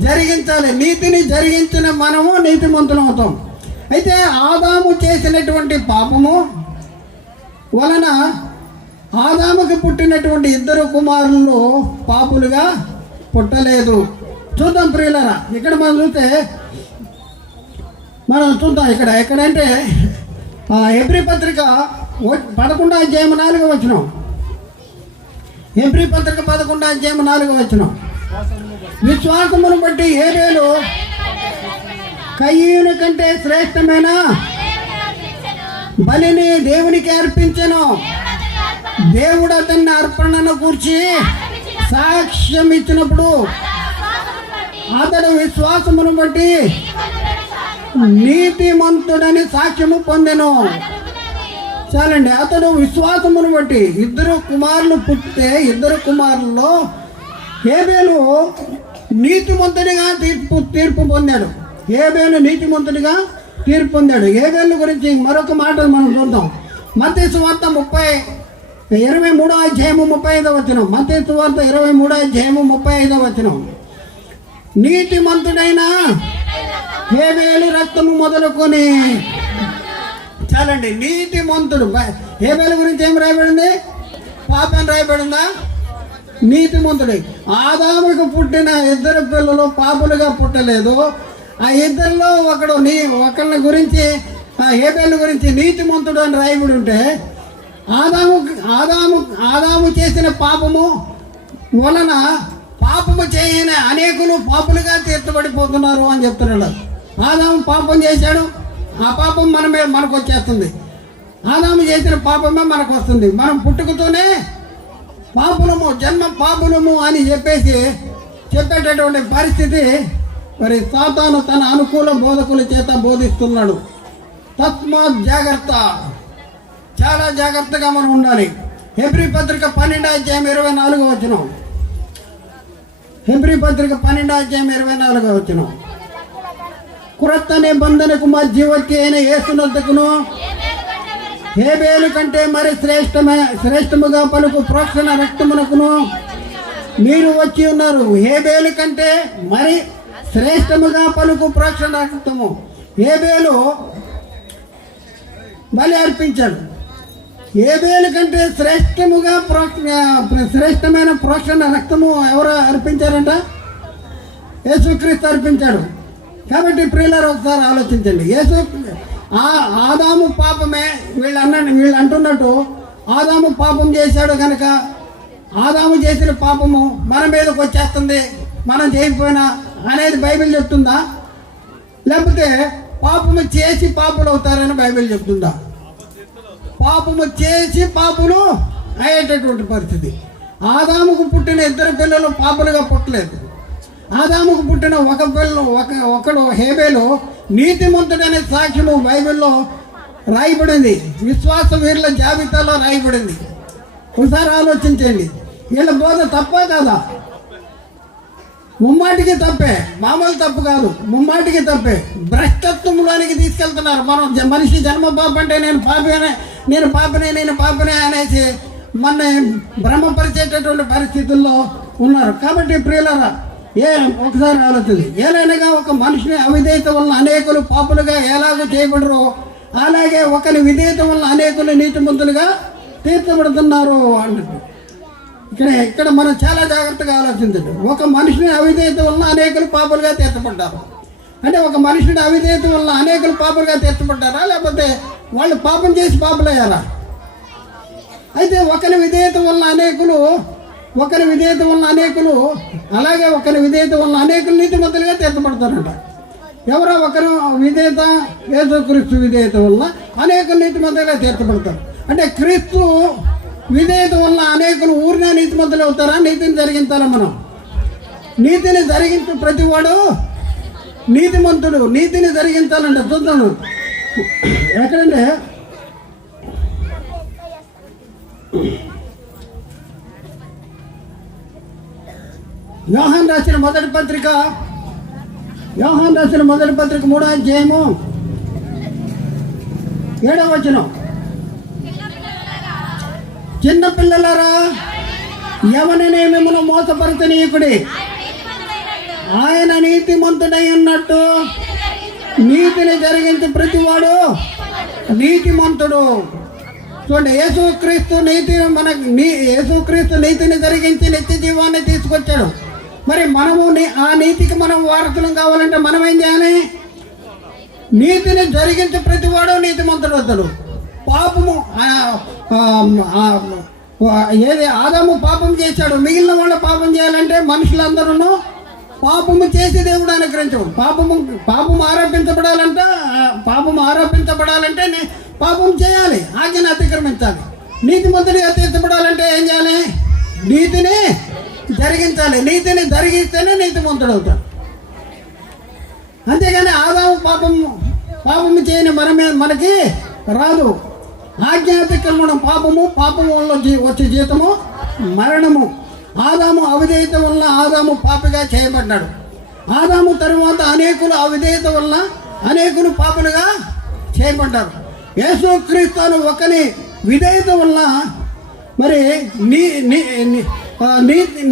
జరిగించాలి. నీతిని జరిగించిన మనము నీతిమంతులం అవుతాం. అయితే ఆదాము చేసినటువంటి పాపము వలన ఆదాముకి పుట్టినటువంటి 2 కుమారులు పాపులుగా పుట్టలేదు. చూద్దాం ప్రియులారా, ఇక్కడ మనం చూద్దాం. ఎక్కడంటే హెబ్రీ పత్రిక 11:4 హెబ్రీ పత్రిక 11:4 విశ్వాసమును బట్టి హేబేలు కయ్యూను కంటే శ్రేష్టమైన బలిని దేవునికి అర్పించెను. దేవుడు అతన్ని అర్పణను కూర్చి సాక్ష్యం ఇచ్చినప్పుడు అతడు విశ్వాసమును బట్టి నీతిమంతుడని సాక్ష్యము పొందెను. చాలండి. అతడు విశ్వాసమును బట్టి 2 కుమారులు పుట్టితే 2 కుమారుల్లో హేబేలు నీతిమంతుడిగా తీర్పు పొందాడు. నీతిమంతుడిగా తీర్పు పొందాడు. హేబేలు గురించి మరొక మాట మనం చూద్దాం. మత్తయి సువార్త 23:35. మత్తయి సువార్త 23:35. నీతిమంతుడైన హేబేలు రక్తము మొదలుకొని, చాలండి, నీతిమంతుడు. హేబేలు గురించి ఏం రాయబడింది? పాపం రాయబడిందా? నీతిమంతుడు. ఆదాముకు పుట్టిన 2 పిల్లలు పాపులుగా పుట్టలేదు. ఆ 2లో ఒకళ్ళ గురించి హేబేలు గురించి నీతిమంతుడు అని రాయబడి ఉంటే ఆదాము చేసిన పాపము వలన పాపము చేయని అనేకులు పాపులుగా తీర్చబడిపోతున్నారు అని చెప్తున్నాడు. ఆదాము పాపం చేశాడు, ఆ పాపం మనకు వచ్చేస్తుంది. ఆదాము చేసిన పాపమే మనకు వస్తుంది. మనం పుట్టుకతోనే పాపులము, జన్మ పాపులము అని చెప్పేటటువంటి పరిస్థితి మరి సాతాను తన అనుకూల బోధకుల చేత బోధిస్తున్నాడు. తస్మాత్ జాగ్రత్త, చాలా జాగ్రత్తగా మనం ఉండాలి. హెబ్రీ పత్రిక 12:24. హెబ్రీ పత్రిక 12:24 క్రొత్త నిబంధనకు మధ్యవర్తి అయిన యేసునొద్దకును హేబేలు కంటే మరి శ్రేష్టముగా పలుకు ప్రోక్షణ రక్తమునకును మీరు వచ్చి ఉన్నారు. హేబేలు కంటే మరి శ్రేష్టముగా పలుకు ప్రోక్షణ రక్తము. హేబేలు బలి అర్పించాడు. హేబేలు కంటే శ్రేష్టమైన ప్రోక్షణ రక్తము ఎవరు అర్పించారంట? యేసుక్రీస్తు అర్పించాడు. కాబట్టి ప్రియులారా ఒకసారి ఆలోచించండి. ఆదాము పాపమే వీళ్ళు అంటున్నట్టు ఆదాము పాపం చేశాడు కనుక ఆదాము చేసిన పాపము మన మీదకి వచ్చేస్తుంది, మనం చేయకపోయినా అనేది బైబిల్ చెప్తుందా? లేకపోతే పాపము చేసి పాపులు అవుతారని బైబిల్ చెప్తుందా? పాపము చేసి పాపులు అయ్యేటటువంటి పరిస్థితి. ఆదాముకు పుట్టిన 2 పిల్లలు పాపులుగా పుట్టలేదు. ఆదాముకు పుట్టిన ఒకడు హేబేలు నీతిమంతుడనే సాక్ష్యము బైబిల్లో రాయబడింది, విశ్వాస వీరుల జాబితాలో రాయబడింది. ఒకసారి ఆలోచించండి, వీళ్ళ బోధ తప్ప కాదా? ముమ్మాటికి తప్పే, మామూలు తప్పు కాదు, ముమ్మాటికి తప్పే. భ్రష్టత్వంలోనికి తీసుకెళ్తున్నారు. మనిషి జన్మ పాప అంటే నేను పాపనే అనేసి మన భ్రమపరిచేటటువంటి పరిస్థితుల్లో ఉన్నారు. కాబట్టి ప్రియులారా ఒకసారి ఆలోచించి ఏలైనగా ఒక మనిషిని అవిధేయత వలన అనేకులు పాపులుగా ఎలాగో చేయబడరు, అలాగే ఒకరి విధేయత వలన అనేకులు నీతిమంతులుగా తీర్చబడుతున్నారు అన్నట్టు. ఇక్కడ మనం చాలా జాగ్రత్తగా ఆలోచించండి. ఒక మనిషిని అవిధేయత వలన అనేకులు పాపులుగా తీర్చబడ్డారు అంటే ఒక మనిషిని అవిధేయత వలన అనేకులు పాపులుగా తీర్చబడ్డారా, లేకపోతే వాళ్ళు పాపం చేసి పాపులయ్యారా? అయితే ఒకరి విధేయత వలన అనేకులు అలాగే ఒకరి విధేయత వలన అనేకులు నీతిమంతులుగా తీర్చబడతారంట. ఎవరో ఒకరు విధేయత, యేసుక్రీస్తు విధేయత వలన అనేకులు నీతిమంతులుగా తీర్చబడతారు. అంటే క్రీస్తు విధేయత వలన అనేకులు ఊరినే నీతిమంతులు అవుతారా? నీతిని జరిగించాలా? మనం నీతిని జరిగించు ప్రతివాడు నీతిమంతుడు. నీతిని జరిగించాలంటే చూద్దాము ఎక్కడంటే యోహాను రాసిన మొదటి పత్రిక 3వ అధ్యాయము 7వ వచనం. చిన్న పిల్లలారా, ఎవరిని మిమ్మల్ని మోసపరచనీయకుడి, ఆయన నీతిమంతుడై ఉన్నట్టు నీతిని జరిగించి ప్రతివాడు నీతిమంతుడు. చూడండి, యేసుక్రీస్తు నీతిని జరిగించి నిత్య జీవాన్ని తీసుకొచ్చాడు. మరి మనము ఆ నీతికి మనం వారసులం కావాలంటే మనం ఏం చేయాలి? నీతిని జరిగించి ప్రతివాడు నీతిమంతుడు అవుతాడు. పాపము ఆదాము పాపం చేశాడు, మిగిలిన వాళ్ళు పాపం చేయాలంటే మనుషులందరూ పాపము చేసి దేవుడు అనుగ్రహించడు. పాపము ఆరోపించబడాలంటే పాపం చేయాలి, ఆజ్ఞను అతిక్రమించాలి. నీతిమంతుడిగా తీర్చబడాలంటే ఏం చేయాలి? నీతిని జరిగించాలి. నీతిని జరిగిస్తేనే నీతిమంతుడు అవుతాడు. అంతేగాని ఆదాము పాపము చేయని మనకి రాదు. ఆజ్ఞాతిక్రమణం పాపము వల్ల వచ్చే జీతము మరణము. ఆదాము అవిధేయత వలన ఆదాము పాపిగా చేయబడ్డాడు. ఆదాము తరువాత అనేకులు అవిధేయత వలన అనేకులు పాపులుగా చేయబడ్డారు. యేసుక్రీస్తు ఒకని విధేయత వలన మరి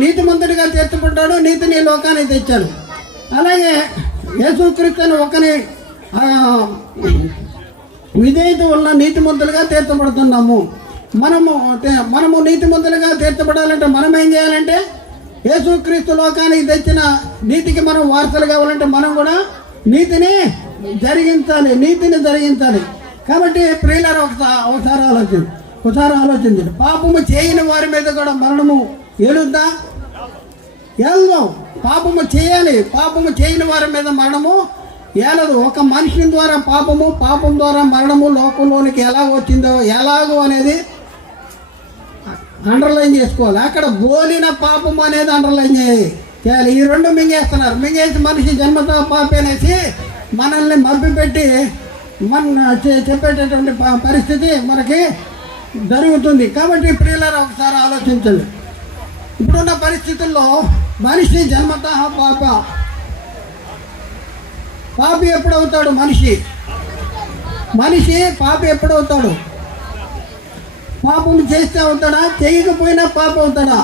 నీతిమంతుడిగా తీర్చబడ్డాడు, నీతిని లోకానికి తెచ్చాడు. అలాగే యేసుక్రీస్తు ఒకని విధేయత వలన నీతిమంతులుగా తీర్చబడుతున్నాము. మనము నీతిమంతులుగా తీర్చబడాలంటే మనం ఏం చేయాలంటే యేసుక్రీస్తు లోకానికి తెచ్చిన నీతికి మనం వారసులు కావాలంటే మనం కూడా నీతిని జరిగించాలి. కాబట్టి ప్రియులారా ఒకసారి ఆలోచించండి. పాపము చేయని వారి మీద కూడా మరణము ఏలుద్దా? ఏలదు. పాపము చేయాలి, పాపము చేయని వారి మీద మరణము ఏలదు. ఒక మనిషి ద్వారా పాపం ద్వారా మరణము లోకంలోనికి ఎలా వచ్చిందో ఎలాగో అనేది అండర్లైన్ చేసుకోవాలి. అక్కడ బోలిన పాపము అనేది అండర్లైన్ చేయాలి. ఈ రెండు మింగేసి మనిషి జన్మతో పాపేనేసి మనల్ని మభ్యపెట్టి చెప్పేటటువంటి పరిస్థితి మనకి జరుగుతుంది. కాబట్టి ప్రియులారా ఒకసారి ఆలోచించండి. ఇప్పుడున్న పరిస్థితుల్లో మనిషి జన్మతః పాపి ఎప్పుడవుతాడు? మనిషి పాపి ఎప్పుడవుతాడు? పాపము చేస్తే అవుతాడా? చేయకపోయినా పాప అవుతాడా?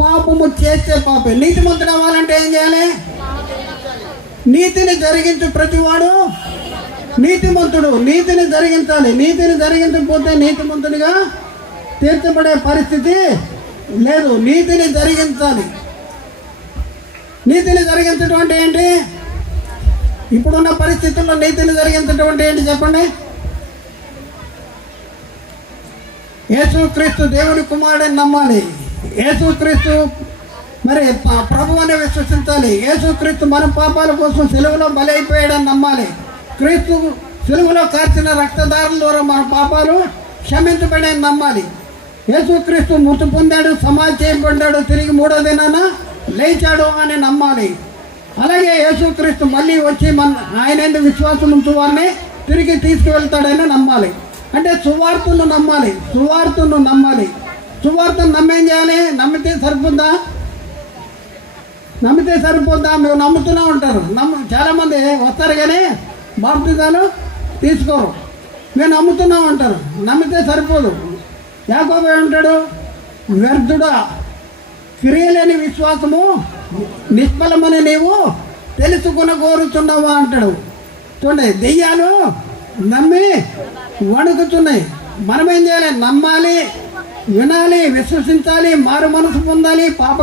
పాపము చేస్తే పాపే. నీతిమంతుడు అవ్వాలంటే ఏం చేయాలి? నీతిని జరిగించు ప్రతివాడు నీతిమంతుడు. నీతిని జరిగించాలి. నీతిని జరిగించకపోతే నీతిమంతుడిగా తీర్చబడే పరిస్థితి లేదు. నీతిని జరిగించాలి. నీతిని జరిగించడం అంటే ఏంటి? ఇప్పుడున్న పరిస్థితుల్లో నీతిని జరిగించడం అంటే ఏంటి చెప్పండి? యేసుక్రీస్తు దేవుని కుమారుడిని నమ్మాలి. యేసుక్రీస్తు మరి ప్రభు అని విశ్వసించాలి. యేసుక్రీస్తు మన పాపాల కోసం సిలువలో బలి అయిపోయాడని నమ్మాలి. క్రీస్తు సిలువలో కార్చిన రక్తధారల ద్వారా మన పాపాలు క్షమించబడని నమ్మాలి. యేసుక్రీస్తు మృతి పొందాడు, సమాధి చేయబడ్డాడు, తిరిగి 3వ దినాన లేచాడు అని నమ్మాలి. అలాగే యేసుక్రీస్తు మళ్ళీ వచ్చి ఆయన ఎందుకు విశ్వాసం ఉంచు వారిని తిరిగి తీసుకువెళ్తాడని నమ్మాలి. అంటే సువార్తను నమ్మాలి. సువార్తను నమ్మేం చేయాలి? నమ్మితే సరిపోద్దా? మేము నమ్ముతూనే ఉంటారు. చాలామంది వస్తారు కానీ బాప్తిజాలు తీసుకోరు. మేము నమ్ముతూనే ఉంటారు. నమ్మితే సరిపోదు. యాకోబు ఏమంటాడు? వ్యర్థుడా, క్రియలేని విశ్వాసము నిష్ఫలమని నీవు కోరుతున్నావా అంటాడు. చూడండి, దెయ్యాలు నమ్మి వణుకుతున్నాయి. మనమేం చేయాలి? నమ్మాలి, వినాలి, విశ్వసించాలి, మారు మనసు పొంది పాప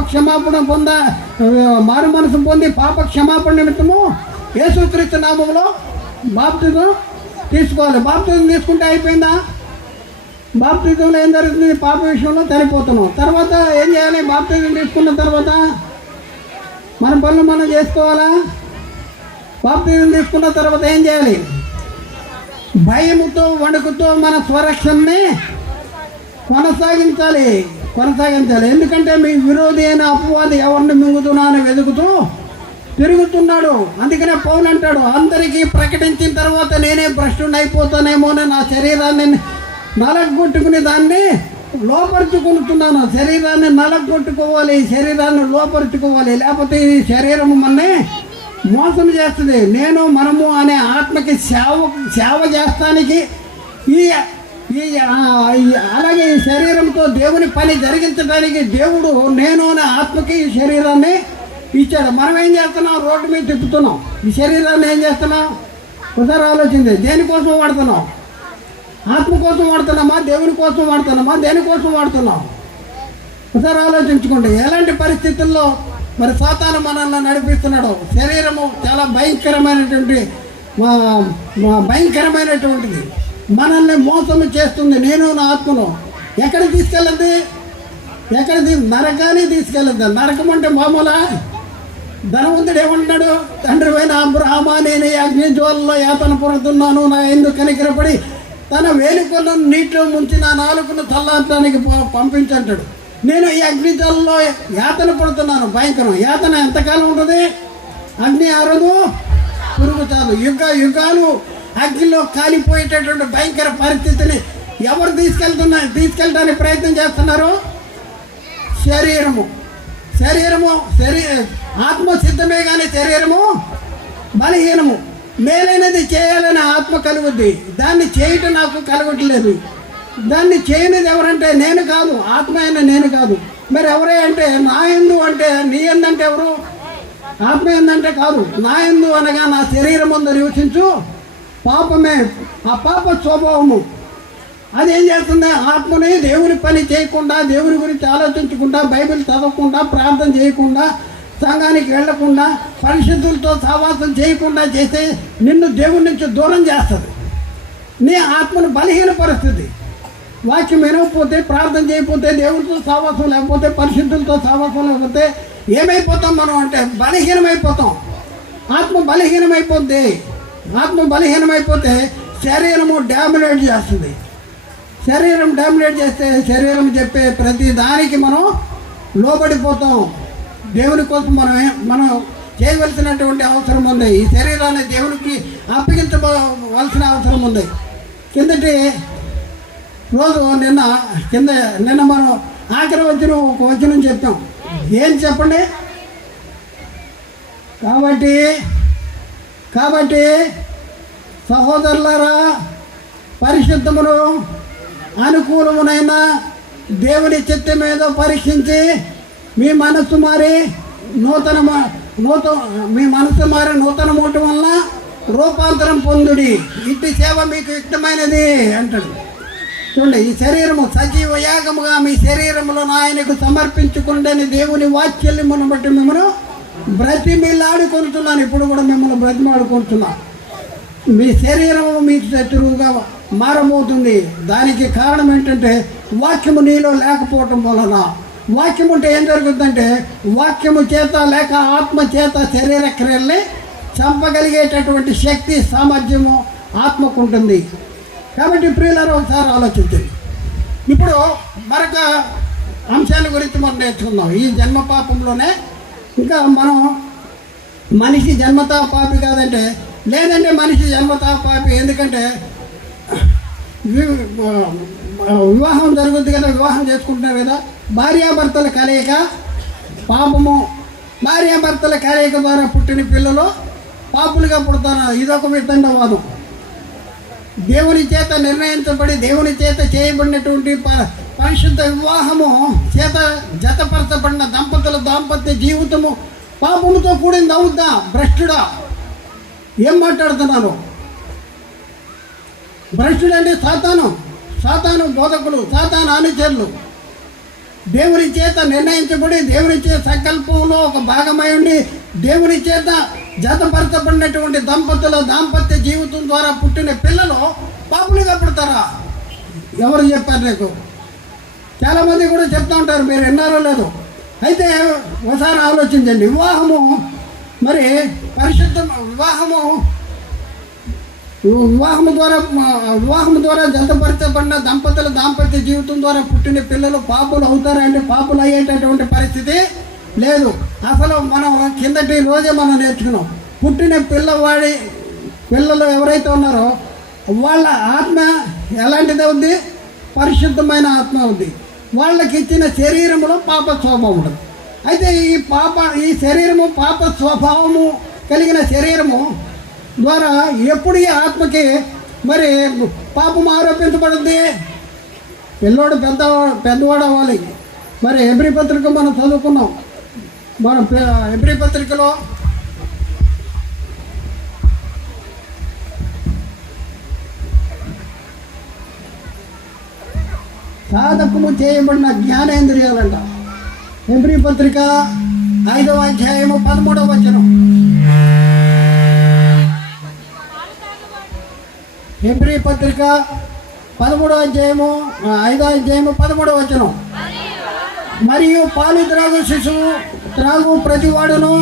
క్షమాపణ నిమిత్తము యేసుక్రీస్తు నామములో బాప్తిజం తీసుకోవాలి. బాప్తిజం తీసుకుంటే అయిపోయిందా? బాప్తిజంలో ఏం జరుగుతుంది? పాప విషయంలో చనిపోతున్నాం. తర్వాత ఏం చేయాలి? బాప్తిజం తీసుకున్న తర్వాత మన పనులు మనం చేసుకోవాలా? బాప్తిజం తీసుకున్న తర్వాత ఏం చేయాలి? భయముతో వణుకుతో మన స్వరక్షణని కొనసాగించాలి. ఎందుకంటే మీ విరోధి అయిన అపవాది ఎవరిని మింగుతున్నానని వెతుకుతూ తిరుగుతున్నాడు. అందుకనే పౌలు అంటాడు, అందరికీ ప్రకటించిన తర్వాత నేనే భ్రష్టుని అయిపోతానేమోని నా శరీరాన్ని నలగొట్టుకుని దాన్ని లోపరుచుకుంటున్నాను. శరీరాన్ని నలగొట్టుకోవాలి, శరీరాన్ని లోపరుచుకోవాలి. లేకపోతే ఈ శరీరము మనని మోసం చేస్తుంది. మనము అనే ఆత్మకి సేవ చేస్తానికి అలాగే ఈ శరీరంతో దేవుని పని జరిగించడానికి దేవుడు నేను అనే ఆత్మకి ఈ శరీరాన్ని ఇచ్చాడు. మనం ఏం చేస్తున్నాం? రోడ్డు మీద తిప్పుతున్నాం. ఈ శరీరాన్ని ఏం చేస్తున్నాం? ఒకసారి ఆలోచించి, దేనికోసం వాడుతున్నాం? ఆత్మ కోసం వాడుతున్నామా? దేవుని కోసం వాడుతున్నామా? దేనికోసం వాడుతున్నాం? ఒకసారి ఆలోచించుకోండి. ఎలాంటి పరిస్థితుల్లో మరి సాతాను మనల్ని నడిపిస్తున్నాడు. శరీరము చాలా భయంకరమైనటువంటిది. మనల్ని మోసం చేస్తుంది. నేను నా ఆత్మలో ఎక్కడ తీసుకెళ్ళద్ది? నరకాన్ని తీసుకెళ్ళద్దు. నరకం అంటే మామూలా? ధనవంతుడు ఏమంటాడు? తండ్రి పైన అబ్రహామా, నేను ఈ అగ్ని జ్వాలలో యాతన పొందుతున్నాను, నా ఎందుకు కనికరపడి తన వేలికొలను నీటిలో ముంచి నా నాలుకను చల్లార్చడానికి పంపించంటాడు. నేను ఈ అగ్ని జ్వాలలో యాతన పడుతున్నాను. భయంకరం. యాతన ఎంతకాలం ఉంటుంది? అగ్ని ఆరదు, పురుగు చాలు. యుగాలు అగ్నిలో కాలిపోయేటటువంటి భయంకర పరిస్థితిని ఎవరు తీసుకెళ్ళడానికి ప్రయత్నం చేస్తున్నారు? శరీరము ఆత్మ సిద్ధమే కానీ శరీరము బలహీనము. మేలైనది చేయాలని ఆత్మ కలుగుద్ది, దాన్ని చేయటం నాకు కలగట్లేదు. దాన్ని చేయనిది ఎవరంటే నేను కాదు, ఆత్మ అయినా నేను కాదు. మరి ఎవరే అంటే నా యందు అంటే నీ ఎందంటే ఎవరు? ఆత్మ ఎందంటే కాదు. నా యందు అనగా నా శరీరం ముందు నివసించు పాపమే. ఆ పాప స్వభావము అదేం చేస్తుంది? ఆత్మని దేవుని పని చేయకుండా, దేవుని గురించి ఆలోచించకుండా, బైబిల్ చదవకుండా, ప్రార్థన చేయకుండా, సంఘానికి వెళ్లకుండా, పరిశుద్ధులతో సహవాసం చేయకుండా చేస్తే నిన్ను దేవుడి నుంచి దూరం చేస్తుంది. నీ ఆత్మను బలహీనపరుస్తుంది. వాక్యం వినకపోతే, ప్రార్థన చేయకపోతే, దేవుడితో సహవాసం లేకపోతే, పరిశుద్ధులతో సహవాసం లేకపోతే ఏమైపోతాం మనం అంటే బలహీనమైపోతాం. ఆత్మ బలహీనమైపోతే శరీరము డామినేట్ చేస్తుంది. శరీరం డామినేట్ చేస్తే శరీరం చెప్పే ప్రతి దానికి మనం లోబడిపోతాం. దేవుని కోసం మనం చేయవలసినటువంటి అవసరం ఉంది. ఈ శరీరాన్ని దేవునికి అప్పగించవలసిన అవసరం ఉంది. కిందటి రోజు నిన్న మనం ఆఖరి ఒక వచనం చెప్పాం. ఏం చెప్పండి? కాబట్టి సహోదరులారా, పరిశుద్ధమును అనుకూలమునైన దేవుని చిత్తం ఏదో పరీక్షించి మీ మనస్సు మారి నూతన మూటం వల్ల రూపాంతరం పొందుడి, ఇట్టి సేవ మీకు యుక్తమైనది అంటాడు. చూడండి, ఈ శరీరము సజీవ యాగముగా మీ శరీరములో ఆయనకు సమర్పించుకుండని దేవుని వాత్సల్యమును బట్టి మిమ్మల్ని బ్రతిమిలాడుకుంటున్నాను. ఇప్పుడు కూడా మిమ్మల్ని బ్రతిమాడుకుంటున్నా. మీ శరీరము మీకు శత్రువుగా మారబోతుంది. దానికి కారణం ఏంటంటే వాక్యము నీలో లేకపోవటం వలన. వాక్యం ఉంటే ఏం జరుగుతుందంటే వాక్యము చేత లేక ఆత్మ చేత శరీర క్రియల్ని చంపగలిగేటటువంటి శక్తి సామర్థ్యము ఆత్మకు ఉంటుంది. కాబట్టి ప్రియులారా, ఒకసారి ఆలోచించండి. ఇప్పుడు మరొక అంశాల గురించి మనం నేర్చుకుందాం. ఈ జన్మ పాపంలోనే ఇంకా మనం మనిషి జన్మతా పాపి కాదంటే, లేదంటే మనిషి జన్మతా పాపి. ఎందుకంటే వివాహం జరుగుతుంది కదా, వివాహం చేసుకుంటున్నారు కదా, భార్యాభర్తల కలయిక పాపము. భార్యాభర్తల కలయిక ద్వారా పుట్టిన పిల్లలు పాపులుగా పుడతారు. ఇదొక వితండవాదం. దేవుని చేత నిర్ణయించబడి దేవుని చేత చేయబడినటువంటి పరిశుద్ధ వివాహము చేత జతపరచబడిన దంపతుల దాంపత్య జీవితము పాపముతో కూడింది అవుద్దా? భ్రష్టుడా? ఏం మాట్లాడుతున్నాను? భ్రష్టుడు అంటే సాతాను బోధకులు, సాతాను అనుచరులు. దేవుని చేత నిర్ణయించబడి దేవుని చేత సంకల్పంలో ఒక భాగమై ఉండి దేవుని చేత జతపరచబడినటువంటి దంపతుల దాంపత్య జీవితం ద్వారా పుట్టిన పిల్లలు పాపులుగా పుడతారా? ఎవరు చెప్పారు నీకు? చాలామంది కూడా చెప్తూ ఉంటారు, మీరు విన్నారో లేదు. అయితే ఒకసారి ఆలోచించండి. వివాహము మరి పరిశుద్ధ వివాహము ద్వారా జతపరచబడిన దంపతుల దాంపత్య జీవితం ద్వారా పుట్టిన పిల్లలు పాపులు అవుతారా అంటే పాపులు అయ్యేటటువంటి పరిస్థితి లేదు. అసలు మనం కిందటి రోజే మనం నేర్చుకున్నాం. పుట్టిన పిల్లలు ఎవరైతే ఉన్నారో వాళ్ళ ఆత్మ ఎలాంటిది ఉంది? పరిశుద్ధమైన ఆత్మ ఉంది. వాళ్ళకి ఇచ్చిన శరీరంలో పాప స్వభావం ఉంటుంది. అయితే ఈ శరీరము పాప స్వభావము కలిగిన శరీరము ద్వారా ఎప్పుడు ఈ ఆత్మకి మరి పాపం ఆరోపించబడుద్ది? పెద్దవాడు అవ్వాలి. మరి హెబ్రీ పత్రిక మనం చదువుకున్నాం. మనం హెబ్రీ పత్రికలో సాధకము చేయబడిన జ్ఞానేంద్రియాలంట. హెబ్రీ పత్రిక 5వ అధ్యాయము 13వ వచనం. హెబ్రీ పత్రిక 13వ అధ్యాయము 5వ అధ్యాయము 13వ వచనం. మరియు పాలు త్రాగు ప్రతివాడును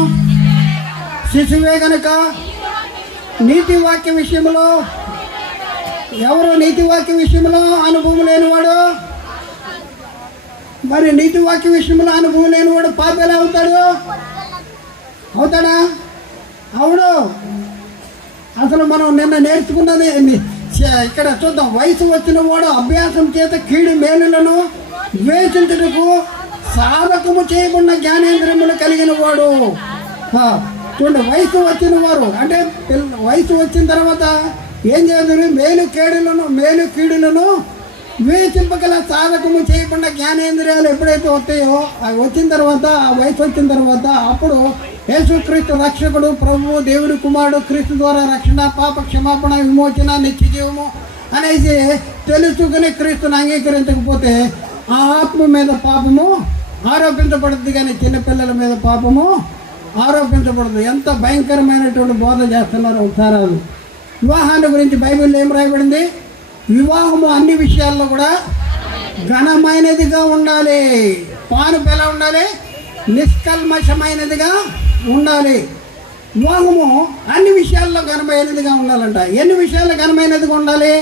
శిశువే గనుక నీతివాక్య విషయంలో ఎవరు నీతివాక్య విషయంలో అనుభవం లేనివాడు? మరి నీతివాక్య విషయంలో అనుభవం లేనివాడు పాపి ఎలా అవుతాడా? అవుడు. అసలు మనం నిన్న నేర్చుకున్నది ఇక్కడ చూద్దాం. వయసు వచ్చిన వాడు అభ్యాసం చేత కీడు మేలులను ద్వేషించుటకు సాధకము చేయబడిన జ్ఞానేంద్రియములు కలిగిన వాడు. చూడండి, వయసు వచ్చిన వారు అంటే వయసు వచ్చిన తర్వాత ఏం చేయాలి? మేలు కీడులను ద్వేషింపగల సాధకము చేయబడిన జ్ఞానేంద్రియాలు ఎప్పుడైతే వస్తాయో అవి వచ్చిన తర్వాత, ఆ వయసు వచ్చిన తర్వాత అప్పుడు యేసుక్రీస్తు రక్షకుడు, ప్రభువు, దేవుడి కుమారుడు, క్రీస్తు ద్వారా రక్షణ, పాప క్షమాపణ, విమోచన, నిత్య జీవము అనేసి తెలుసుకుని క్రీస్తుని అంగీకరించకపోతే ఆ ఆత్మ మీద పాపము ఆరోపించబడుతుంది, కానీ చిన్నపిల్లల మీద పాపము ఆరోపించబడదు. ఎంత భయంకరమైనటువంటి బోధ చేస్తున్నారు ఒకసారి. వివాహాన్ని గురించి బైబిల్లో ఏం రాయబడింది? వివాహము అన్ని విషయాల్లో కూడా ఘనమైనదిగా ఉండాలి. పానుపు ఎలా ఉండాలి? నిష్కల్మషమైనదిగా ఉండాలి. వివాహము అన్ని విషయాల్లో ఘనమైనదిగా ఉండాలంట. ఎన్ని విషయాల్లో ఘనమైనదిగా ఉండాలి?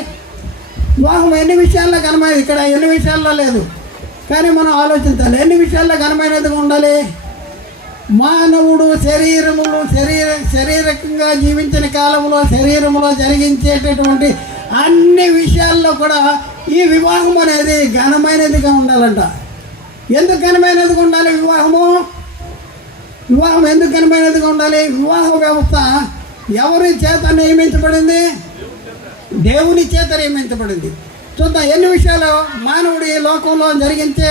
వివాహం ఎన్ని విషయాల్లో ఘనమైనది? ఇక్కడ ఎన్ని విషయాల్లో లేదు, కానీ మనం ఆలోచించాలి. ఎన్ని విషయాల్లో ఘనమైనదిగా ఉండాలి? మానవుడు శారీరకంగా జీవించిన కాలంలో శరీరంలో జరిగించేటటువంటి అన్ని విషయాల్లో కూడా ఈ వివాహం అనేది ఘనమైనదిగా ఉండాలంట. ఎందుకు ఘనమైనదిగా ఉండాలి వివాహము? వివాహం ఎందుకు ఘనమైనదిగా ఉండాలి? వివాహ వ్యవస్థ ఎవరి చేత నియమించబడింది? దేవుని చేత నియమించబడింది. చూద్దాం ఎన్ని విషయాలు మానవుడి లోకంలో జరిగించే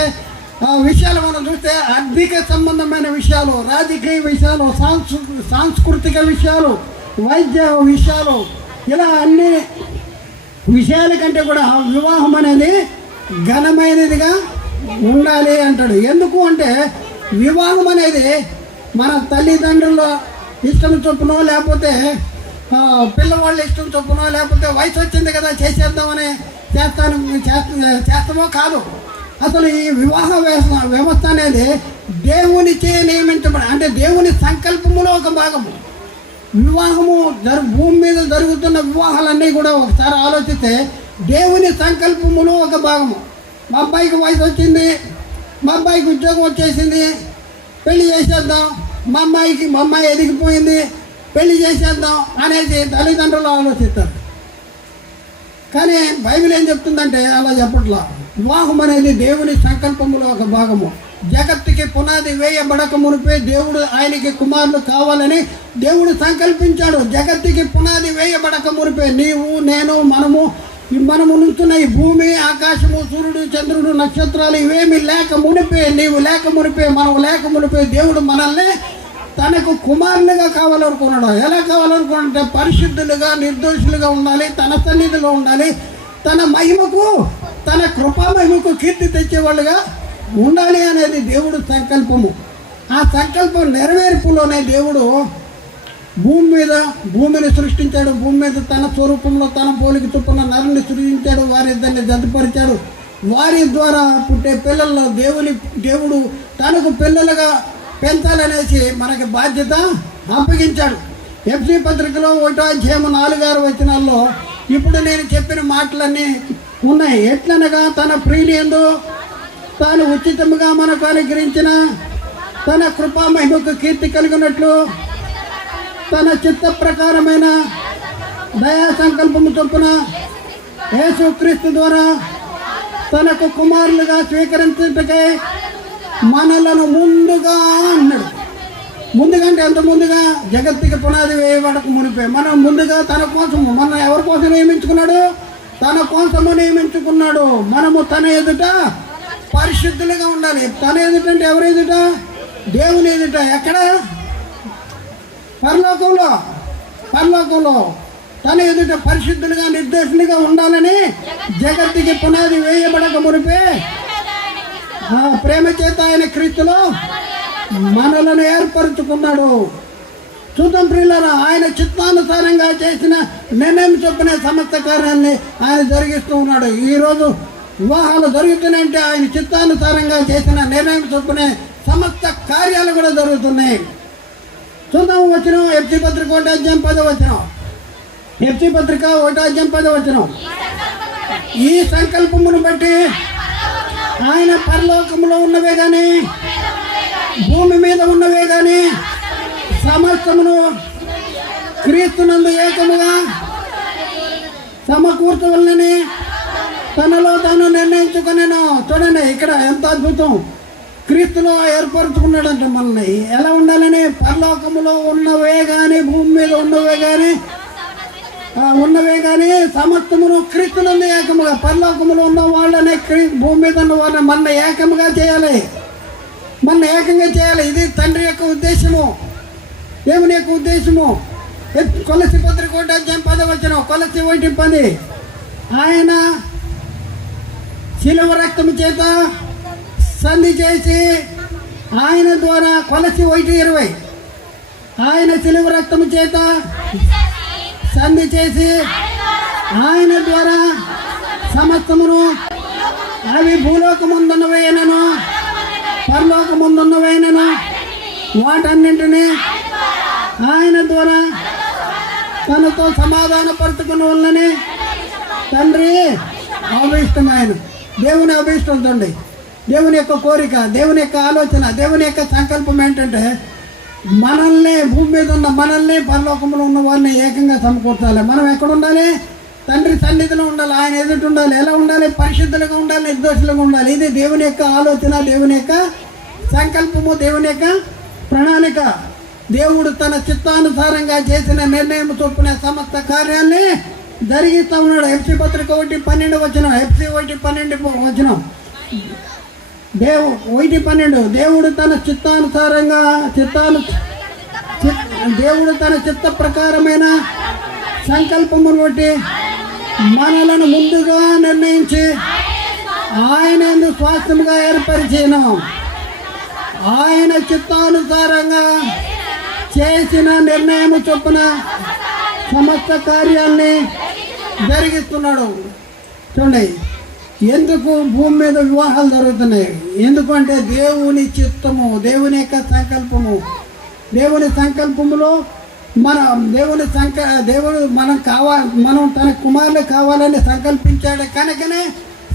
విషయాలు మనం చూస్తే ఆర్థిక సంబంధమైన విషయాలు, రాజకీయ విషయాలు, సాంస్కృతిక విషయాలు, వైద్య విషయాలు, ఇలా అన్ని విషయాల కంటే కూడా వివాహం అనేది ఘనమైనదిగా ఉండాలి అంటాడు. ఎందుకు అంటే వివాహం అనేది మన తల్లిదండ్రుల ఇష్టం చొప్పునో, లేకపోతే పిల్లవాళ్ళ ఇష్టం చొప్పునో, లేకపోతే వయసు వచ్చింది కదా చేసేద్దామని చేస్తామో కాదు. అసలు ఈ వివాహ వ్యవస్థ అనేది దేవునిచే నియమించబడి, అంటే దేవుని సంకల్పములో ఒక భాగము. వివాహము భూమి మీద జరుగుతున్న వివాహాలన్నీ కూడా ఒకసారి ఆలోచిస్తే దేవుని సంకల్పములో ఒక భాగము. మా అబ్బాయికి వయసు వచ్చింది, మా అబ్బాయికి ఉద్యోగం వచ్చేసింది, పెళ్లి చేసేద్దాం, మా అమ్మాయి ఎదిగిపోయింది, పెళ్లి చేసేద్దాం అనేది తల్లిదండ్రులు ఆలోచిస్తారు. కానీ బైబిల్ ఏం చెప్తుందంటే అలా చెప్పట్లా. వివాహం అనేది దేవుని సంకల్పములో ఒక భాగము. జగత్తుకి పునాది వేయబడక మునిపే దేవుడు ఆయనకి కుమారులు కావాలని దేవుడు సంకల్పించాడు. జగత్తుకి పునాది వేయబడక మునిపే నీవు, నేను, మనము నుంచున్న ఈ భూమి, ఆకాశము, సూర్యుడు, చంద్రుడు, నక్షత్రాలు ఇవేమి లేక మునిపే, నీవు లేక మునిపే, మనం లేక మునిపే దేవుడు మనల్ని తనకు కుమారులుగా కావాలనుకున్నాడు. ఎలా కావాలనుకున్నాడంటే పరిశుద్ధులుగా, నిర్దోషులుగా ఉండాలి, తన సన్నిధిలో ఉండాలి, తన మహిమకు, తన కృపా మహిమకు కీర్తి తెచ్చేవాళ్ళుగా ఉండాలి అనేది దేవుడు సంకల్పము. ఆ సంకల్పం నెరవేర్పులోనే దేవుడు భూమిని సృష్టించాడు. భూమి మీద తన స్వరూపంలో తన పోలిక చొప్పున నరుని సృష్టించాడు. వారిద్దరిని జతపరిచాడు. వారి ద్వారా పుట్టే పిల్లల్లో దేవుడు తనకు పిల్లలుగా పెంచాలనేసి మనకి బాధ్యత అప్పగించాడు. ఎఫ్సీ పత్రికలో 1:4-6 వచనాల్లో ఇప్పుడు నేను చెప్పిన మాటలన్నీ ఉన్నాయి. ఎట్లనగా తన ప్రియునియందు తాను ఉచితముగా మనకు అనుగ్రహించిన తన కృపా మహిమకు కీర్తి కలిగినట్లు తన చిత్త ప్రకారమైన దయా సంకల్పము చొప్పున యేసుక్రీస్తు ద్వారా తనకు కుమారులుగా స్వీకరించుటకై మనలను ముందుగా అన్నాడు. ముందుగా అంటే ఎంత ముందుగా? జగత్తుకి పునాది వేయబడక మునిపే మనం ముందుగా తన కోసము, మన ఎవరి కోసం నియమించుకున్నాడు? తన కోసము నియమించుకున్నాడు. మనము తన ఎదుట పరిశుద్ధులుగా ఉండాలి. తన ఎదుట అంటే ఎవరి ఎదుట? దేవుని ఎదుట. ఎక్కడ? పరలోకంలో తన ఎదుట పరిశుద్ధులుగా, నిర్దోషులుగా ఉండాలని జగత్తుకి పునాది వేయబడక మునిపే ప్రేమ చేత ఆయన క్రీస్తులో మనలను ఏర్పరచుకున్నాడు. చూద్దాం ప్రియులారా, ఆయన చిత్తానుసారంగా చేసిన నిర్ణయం చొప్పున సమస్త కార్యాన్ని ఆయన జరిగిస్తూ ఉన్నాడు. ఈరోజు వివాహాలు జరుగుతున్నాయంటే ఆయన చిత్తానుసారంగా చేసిన నిర్ణయం చొప్పునే సమస్త కార్యాలు కూడా జరుగుతున్నాయి. చూద్దాం వచనం, ఎఫ్సీ పత్రిక 1:10 వచనం. ఎఫ్సీ పత్రిక 1:10 వచనం. ఈ సంకల్పమును బట్టి ఆయన పరలోకములో ఉన్నవే కానీ, భూమి మీద ఉన్నవే కానీ సమస్తమును క్రీస్తునందు ఏకముగా సమకూర్చవలనని తనలో తాను నిర్ణయించుకునేను. చూడండి ఇక్కడ ఎంత అద్భుతం. క్రీస్తులో ఏర్పరచుకున్నాడంట మనల్ని. ఎలా ఉండాలని? పరలోకములో ఉన్నవే కానీ, భూమి మీద ఉన్నవే కానీ సమస్తమును క్రీస్తునందు ఏకముగా. పరలోకములో ఉన్న వాళ్ళని, భూమి మీద ఉన్న వాళ్ళని మన ఏకముగా చేయాలి, మన ఏకంగా చేయాలి. ఇది తండ్రి యొక్క ఉద్దేశము, దేవుని యొక్క ఉద్దేశము. కొలసి పత్రిక 1:10 వచనం. కొలసి 1:10. ఆయన శిలువ రక్తము చేత సంధి చేసి ఆయన ద్వారా, కొలసి 1:20. ఆయన శిలువ రక్తము చేత సంధి చేసి ఆయన ద్వారా సమస్తమును, అవి భూలోకముందున్నవైనను పరలోకముందున్నవైనను వాటన్నింటినీ ఆయన ద్వారా తనతో సమాధానపరుచుకున్న వల్లని తండ్రి అభిష్టమైన. దేవుని అభిష్టంతోండి. దేవుని యొక్క కోరిక, దేవుని యొక్క ఆలోచన, దేవుని యొక్క సంకల్పం ఏంటంటే మనల్ని, భూమి మీద ఉన్న మనల్ని, పరలోకంలో ఉన్న వారిని ఏకంగా సమకూర్చాలి. మనం ఎక్కడ ఉండాలి? తండ్రి సన్నిధిలో ఉండాలి, ఆయన ఎదుటి ఉండాలి. ఎలా ఉండాలి? పరిశుద్ధులుగా ఉండాలి, నిర్దోషులుగా ఉండాలి. ఇది దేవుని యొక్క ఆలోచన, దేవుని యొక్క సంకల్పము, దేవుని యొక్క ప్రణాళిక, దేవుడు తన చిత్తానుసారంగా చేసిన నిర్ణయం చొప్పున సమస్త కార్యాన్ని జరిగిస్తూ ఉన్నాడు. ఎఫ్సి పత్రిక 1:12 వచనం, ఎఫ్సి 1:12 వచనం, 1:12 దేవుడు తన చిత్తానుసారంగా దేవుడు తన చిత్త ప్రకారమైన సంకల్పమును బట్టి మనలను ముందుగా నిర్ణయించి ఆయన స్వాస్థ్యముగా ఏర్పరిచేను. ఆయన చిత్తానుసారంగా చేసిన నిర్ణయం చొప్పున సమస్త కార్యాల్ని జరిగిస్తున్నాడు. చూడండి, ఎందుకు భూమి మీద వివాహాలు జరుగుతున్నాయి? ఎందుకంటే దేవుని చిత్తము, దేవుని యొక్క సంకల్పము. దేవుని సంకల్పములో దేవుడు మనం తన కుమారులు కావాలని సంకల్పించాడు కనుకనే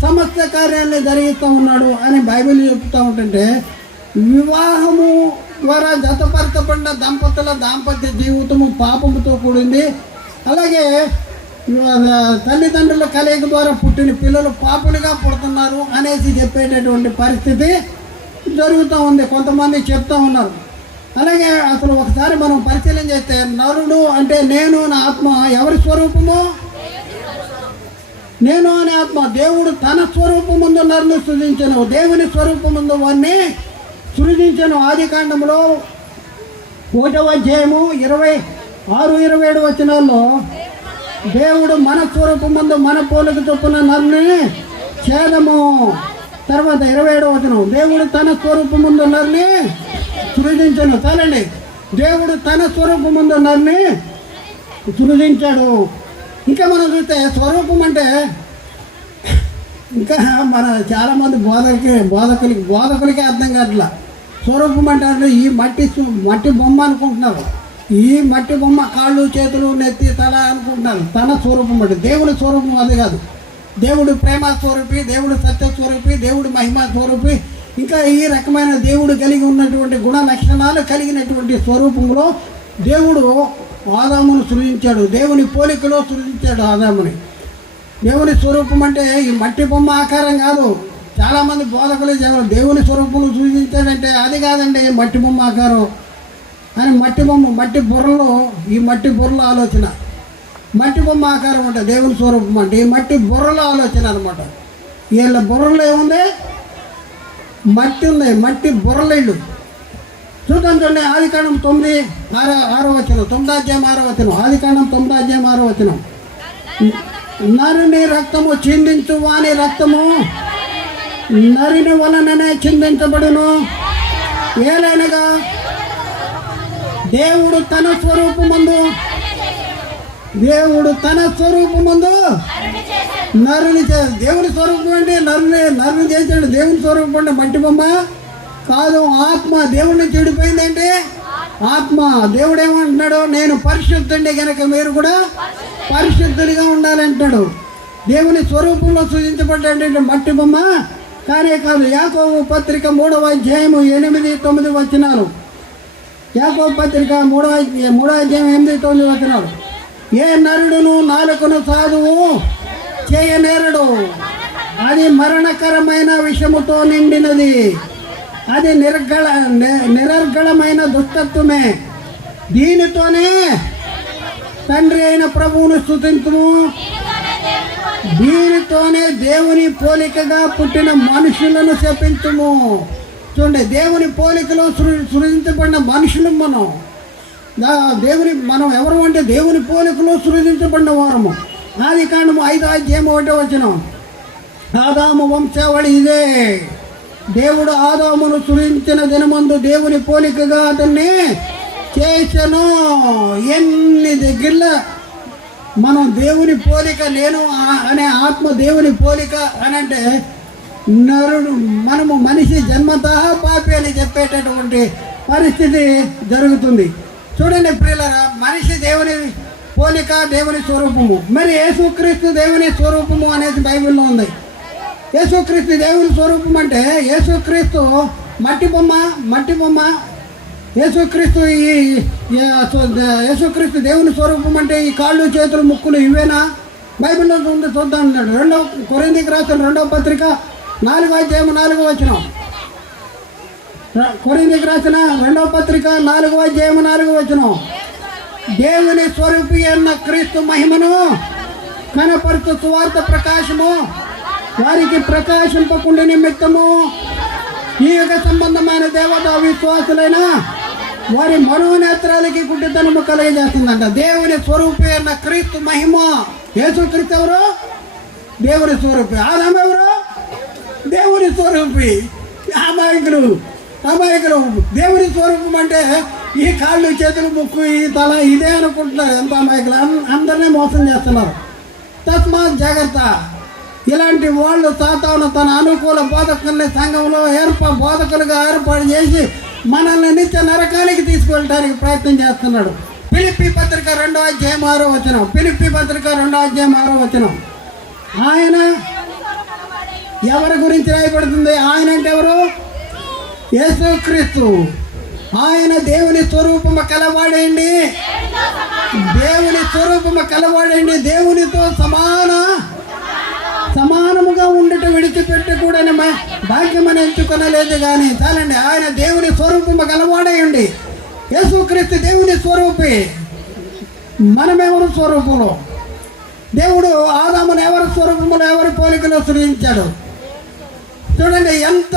సమస్త కార్యాన్ని జరిగిస్తూ ఉన్నాడు అని బైబిల్ చెప్తూ ఉంటుంటే, వివాహము ద్వారా జతపరచబడిన దంపతుల దాంపత్య జీవితము పాపముతో కూడింది. అలాగే తల్లిదండ్రుల కలయిక ద్వారా పుట్టిన పిల్లలు పాపులుగా పుడుతున్నారు అనేసి చెప్పేటటువంటి పరిస్థితి జరుగుతూ ఉంది. కొంతమంది చెప్తూ ఉన్నారు. అలాగే అసలు ఒకసారి మనం పరిశీలన చేస్తే, నరుడు అంటే నేను నా ఆత్మ ఎవరి స్వరూపము? నేను అనే ఆత్మ. దేవుడు తన స్వరూపం ముందు నరుని సృజించను, దేవుని స్వరూపం ముందు వారిని సృజించను. ఆది కాండంలో 1వ అధ్యాయము 26-27 వచనాల్లో దేవుడు మన స్వరూపం ముందు మన పోలిక చొప్పున నరుని ఛేదము. తర్వాత 27వ వచనం, దేవుడు తన స్వరూపం ముందు నరుని సృజించను. చాలండి, దేవుడు తన స్వరూపం ముందు నరుని సృజించాడు. ఇంకా మనం చూస్తే స్వరూపం అంటే ఇంకా మన చాలామంది బోధకులకి అర్థం కావట్లా. స్వరూపం అంటే ఈ మట్టి బొమ్మ అనుకుంటున్నారు. ఈ మట్టి బొమ్మ కాళ్ళు చేతులు నెత్తి తల అనుకుంటున్నారు. తన స్వరూపం అంటే దేవుని స్వరూపం అది కాదు. దేవుడు ప్రేమ స్వరూపి, దేవుడు సత్య స్వరూపి, దేవుడు మహిమ స్వరూపి, ఇంకా ఈ రకమైన దేవుడు కలిగి ఉన్నటువంటి గుణ లక్షణాలు కలిగినటువంటి స్వరూపంలో దేవుడు ఆదామును సృజించాడు. దేవుని పోలికలో సృజించాడు ఆదాముని. దేవుని స్వరూపం అంటే ఈ మట్టి బొమ్మ ఆకారం కాదు. చాలామంది బోధకులు దేవుని స్వరూపంలో సృజించాడంటే అది కాదండి, మట్టి బొమ్మ ఆకారం అని. మట్టి బుర్రలో ఈ మట్టి బుర్రల ఆలోచన, మట్టి బొమ్మ ఆకారం అంటే దేవుని స్వరూపం అంటే ఈ మట్టి బుర్రల ఆలోచన అనమాట. వీళ్ళ బుర్రలో ఏముంది? మట్టి ఉంది, మట్టి బుర్రలేళ్ళు. చూద్దాం చూడండి, ఆదికాండం 9:6 వచనం, 9వ అధ్యాయం 6వ వచనం, ఆదికాండం 9వ అధ్యాయం 6వ వచనం, నరుని రక్తము చిందించు వాని రక్తము నరుని వలననే చిందించబడును. ఏలైనగా దేవుడు తన స్వరూపమందు నరుని దేవుని స్వరూపం అంటే నరుని చేశాడు. దేవుని స్వరూపం అంటే మట్టి బొమ్మ కాదు, ఆత్మ. దేవుడిని చెడిపోయిందంటే ఆత్మ. దేవుడు ఏమంటున్నాడు? నేను పరిశుద్ధుండే కనుక మీరు కూడా పరిశుద్ధుడిగా ఉండాలంటాడు. దేవుని స్వరూపంలో సూచించబడ్డాడంటే మట్టి బొమ్మ కానే కాదు. యాకోబు పత్రిక 3వ అధ్యాయము 8-9 వచనాలు. యాకోబు పత్రిక 3వ అధ్యాయం 8-9 వచనాలు. ఏ నరుడును నాలుకను సాధువు చేయనేరడు, అది మరణకరమైన విషముతో నిండినది, అది నిరర్గళమైన దుష్టత్వమే. దీనితోనే తండ్రి అయిన ప్రభువును స్తుతించుము, దీనితోనే దేవుని పోలికగా పుట్టిన మనుషులను శపించుము. చూడండి, దేవుని పోలికలో సృజించబడిన మనుషులు మనం ఎవరు అంటే దేవుని పోలికలో సృజించబడిన వారము. ఆదికాండము 5వ అధ్యాయం 1వ వచనం, ఆదాము వంశావళి ఇదే. దేవుడు ఆదామును సృజించిన దినమందు దేవుని పోలికగా అతన్ని చేసెను. ఎన్ని దగ్గర మనం దేవుని పోలిక, నేను అనే ఆత్మ దేవుని పోలిక అని అంటే మనము మనిషి జన్మతః పాపి అని చెప్పేటటువంటి పరిస్థితి జరుగుతుంది. చూడండి ప్రియులారా, మనిషి దేవుని పోలిక, దేవుని స్వరూపము. మరి యేసుక్రీస్తు దేవుని స్వరూపము అనేది బైబిల్లో ఉంది. యేసుక్రీస్తు దేవుని స్వరూపం అంటే యేసుక్రీస్తు మట్టి బొమ్మ. యేసుక్రీస్తు దేవుని స్వరూపం అంటే ఈ కాళ్ళు చేతులు ముక్కులు ఇవేనా? బైబిల్లో ఉంది, చూద్దాం. 2వ కొరింథీయులకు రాసిన 2వ పత్రిక 4వ అధ్యాయం 4వ వచనం. కొరింథీయులకు రాసిన 2వ పత్రిక 4వ అధ్యాయం 4వ వచనం. దేవుని స్వరూపి అన్న క్రీస్తు మహిమను కనపరుచు సువార్త ప్రకాశము వారికి ప్రకాశింపకుండా నిమిత్తము ఈ యుగ సంబంధమైన దేవతా విశ్వాసులైన వారి మనోనేత్రాలకి గుడ్డితనము కలిగజేస్తుందంట. దేవుని స్వరూపి అన్న క్రీస్తు మహిమ. యేసుక్రీస్తు ఎవరు? దేవుని స్వరూపి. ఆదాము ఎవరు? దేవుని స్వరూపి. అమాయకులు దేవుని స్వరూపం అంటే ఈ కాళ్ళు, చేతులు, ముక్కు, ఈ తల ఇదే అనుకుంటున్నారు. ఎంత అమాయకులు! అందరినీ మోసం చేస్తున్నారు. తస్మాత్ జాగ్రత్త. ఇలాంటి వాళ్ళు సాతాను తన అనుకూల బోధకుల్ని సంఘంలో బోధకులుగా ఏర్పాటు చేసి మనల్ని నిత్య నరకానికి తీసుకువెళ్ళడానికి ప్రయత్నం చేస్తున్నాడు. ఫిలిప్పీ పత్రిక 2వ అధ్యాయం 6వ వచనం. ఫిలిప్పీ పత్రిక 2వ అధ్యాయం 6వ వచనం. ఆయన ఎవరి గురించి రాయబడుతుంది? ఆయన అంటే ఎవరు? యేసుక్రీస్తు. ఆయన దేవుని స్వరూపము కలవాడండి. దేవుని స్వరూపము కలవాడండి. దేవునితో సమానముగా ఉండటం విడిచిపెట్టి కూడా భాగ్యమని ఎంచుకొనలేదు కానీ చాలండి. ఆయన దేవుని స్వరూపము గలవాడేయండి. యేసుక్రీస్తు దేవుని స్వరూపి. మనమెవరు స్వరూపంలో? దేవుడు ఆదామును ఎవరి స్వరూపములో, ఎవరి పోలికలో సృజించాడు? చూడండి ఎంత